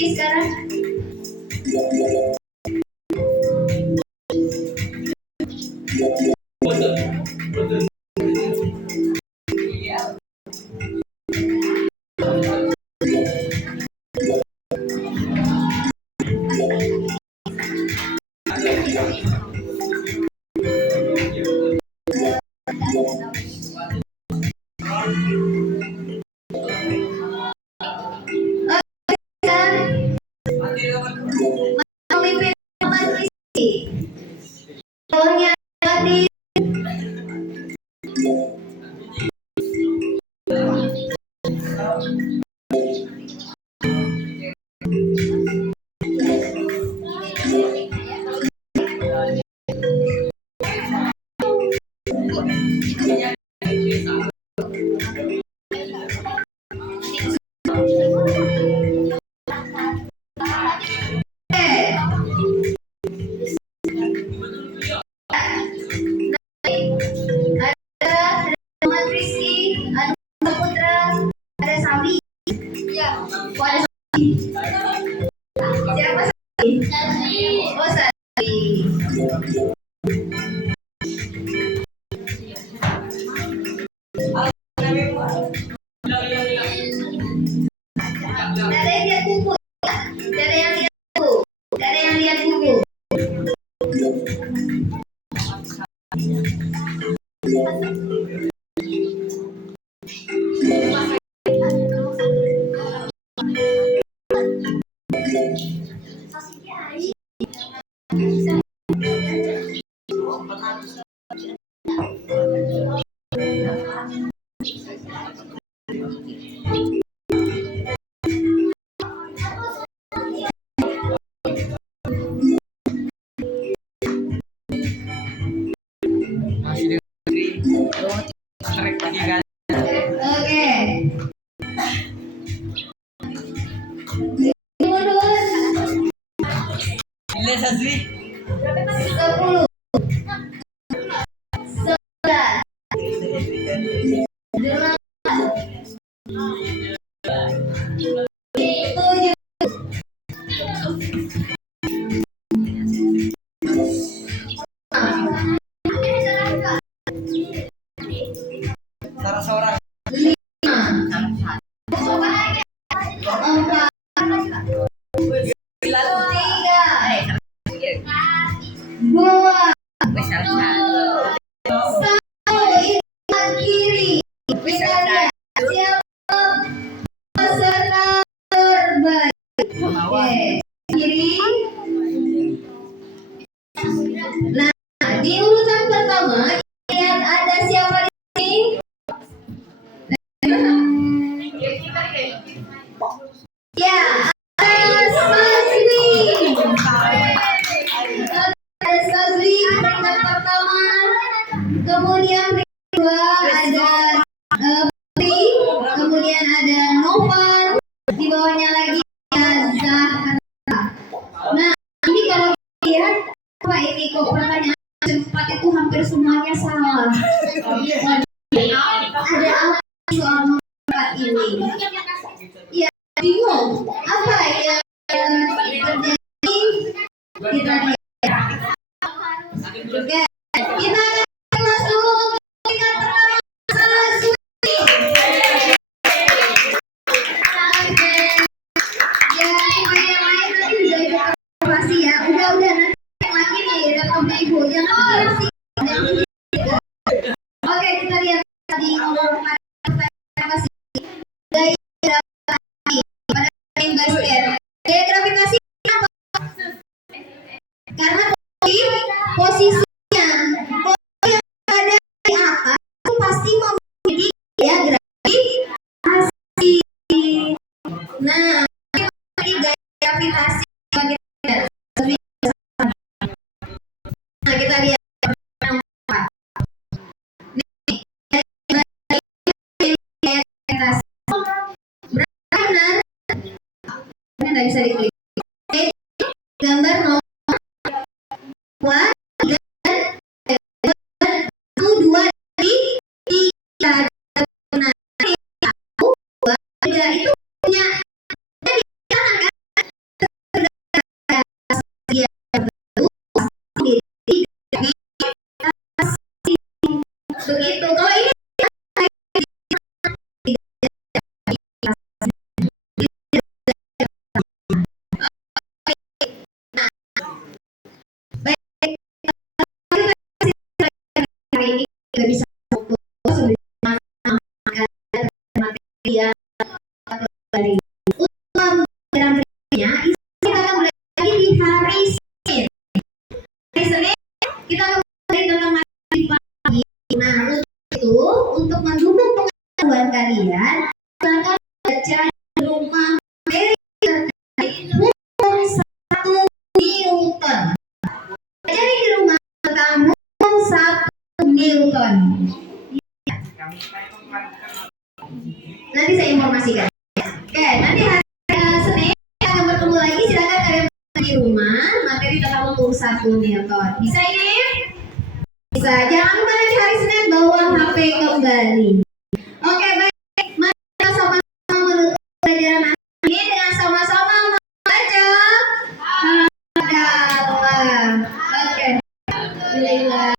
Rizky sekarang. Memimpin Muhammad Rizky. Bawahnya Adi. Ada Muhammad Rizky, ada Putra, ada Sabi. Ya, oh, ada Sabi. Siapa Sabi? Oh, Sabi. Ada yang lihat buku. Ada yang lihat buku. Ada yang lihat buku. Oke. Mundur. 10. 11. 7. Seorang-seorang. 4. 3. 2. 1. Kiri. Kita lihat siapa peserta terbaik. Oke, kiri. Nah, di urutan pertama lihat ada siapa di sini? Ya, ada Sazwi. Ada Sazwi peringkat pertama. Kemudian peringkat kedua ada Putri. Kemudian ada Novan. Di bawahnya lagi ada Zahra. Nah, ini kalau lihat apa ini kok pertanyaan cepat itu hampir semuanya salah. Ada apa soal nomor 4 ini? Ya, bingung. Apa yang terjadi? Kita lihat. Oke, kita akan masuk ke tingkat pertama. Sazwi. Oke. Ya, supaya yang lain nanti juga ikut evaluasi ya. Udah nanti yang lagi nih rekam ibu. Jangan evaluasi. Oke, kita lihat tadi nomor 4 evaluasi. Gaya gravitasi pada main basket. Gaya gravitasi apa? Karena posisinya posisi yang ada di atas itu pasti memiliki gaya gravitasi. Nah, ini gaya gravitasi bagi nah, kita lihat nomor 4. Nih, gaya gravitasi. Benar. Ini nggak bisa diklik. Gambar nomor 2 dua dari 3. Nah, 2 itu punya Begitu. Kalau ini hari ini kita bisa fokus sebenarnya materi yang dari untuk pembelajaran berikutnya kita akan belajar lagi di hari Senin. Hari Senin kita akan belajar tentang materi pagi. Nah, untuk mendukung pengetahuan kalian, silakan baca di rumah materi terkait Newton 1 Newton. Jadi di rumah kamu 1 Newton. Nanti saya informasikan. Oke, nanti hari Senin kita akan bertemu lagi. Silakan kalian di rumah materi tentang ukur 1 Newton. Bisa ini? Bisa. Jangan lupa nanti hari Senin bawa HP kembali. Oke, baik. Mari kita sama-sama menutup pelajaran ini dengan sama-sama membaca hamdalah. Oke. Alhamdulillah.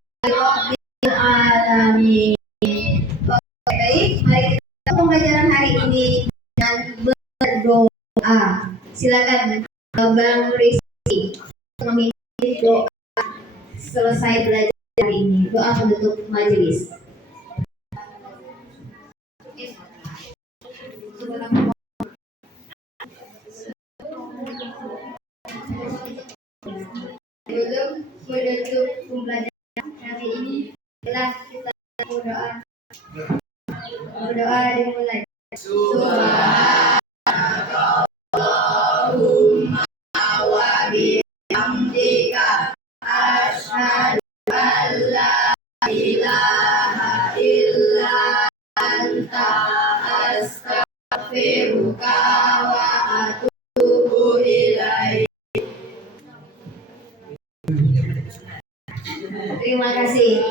Alamin. Oke, baik. Mari kita pembelajaran hari ini dengan berdoa. Silakan Bang Rizky memimpin doa selesai belajar hari ini. Doa penutup majelis. Sebelum menutup pembelajaran hari ini, telah kita berdoa. Berdoa dimulai. Subhanallahumma wa bihamdika asyhadu an la ilaha illa anta astaghfiruka wa atubu ilaik. Terima kasih.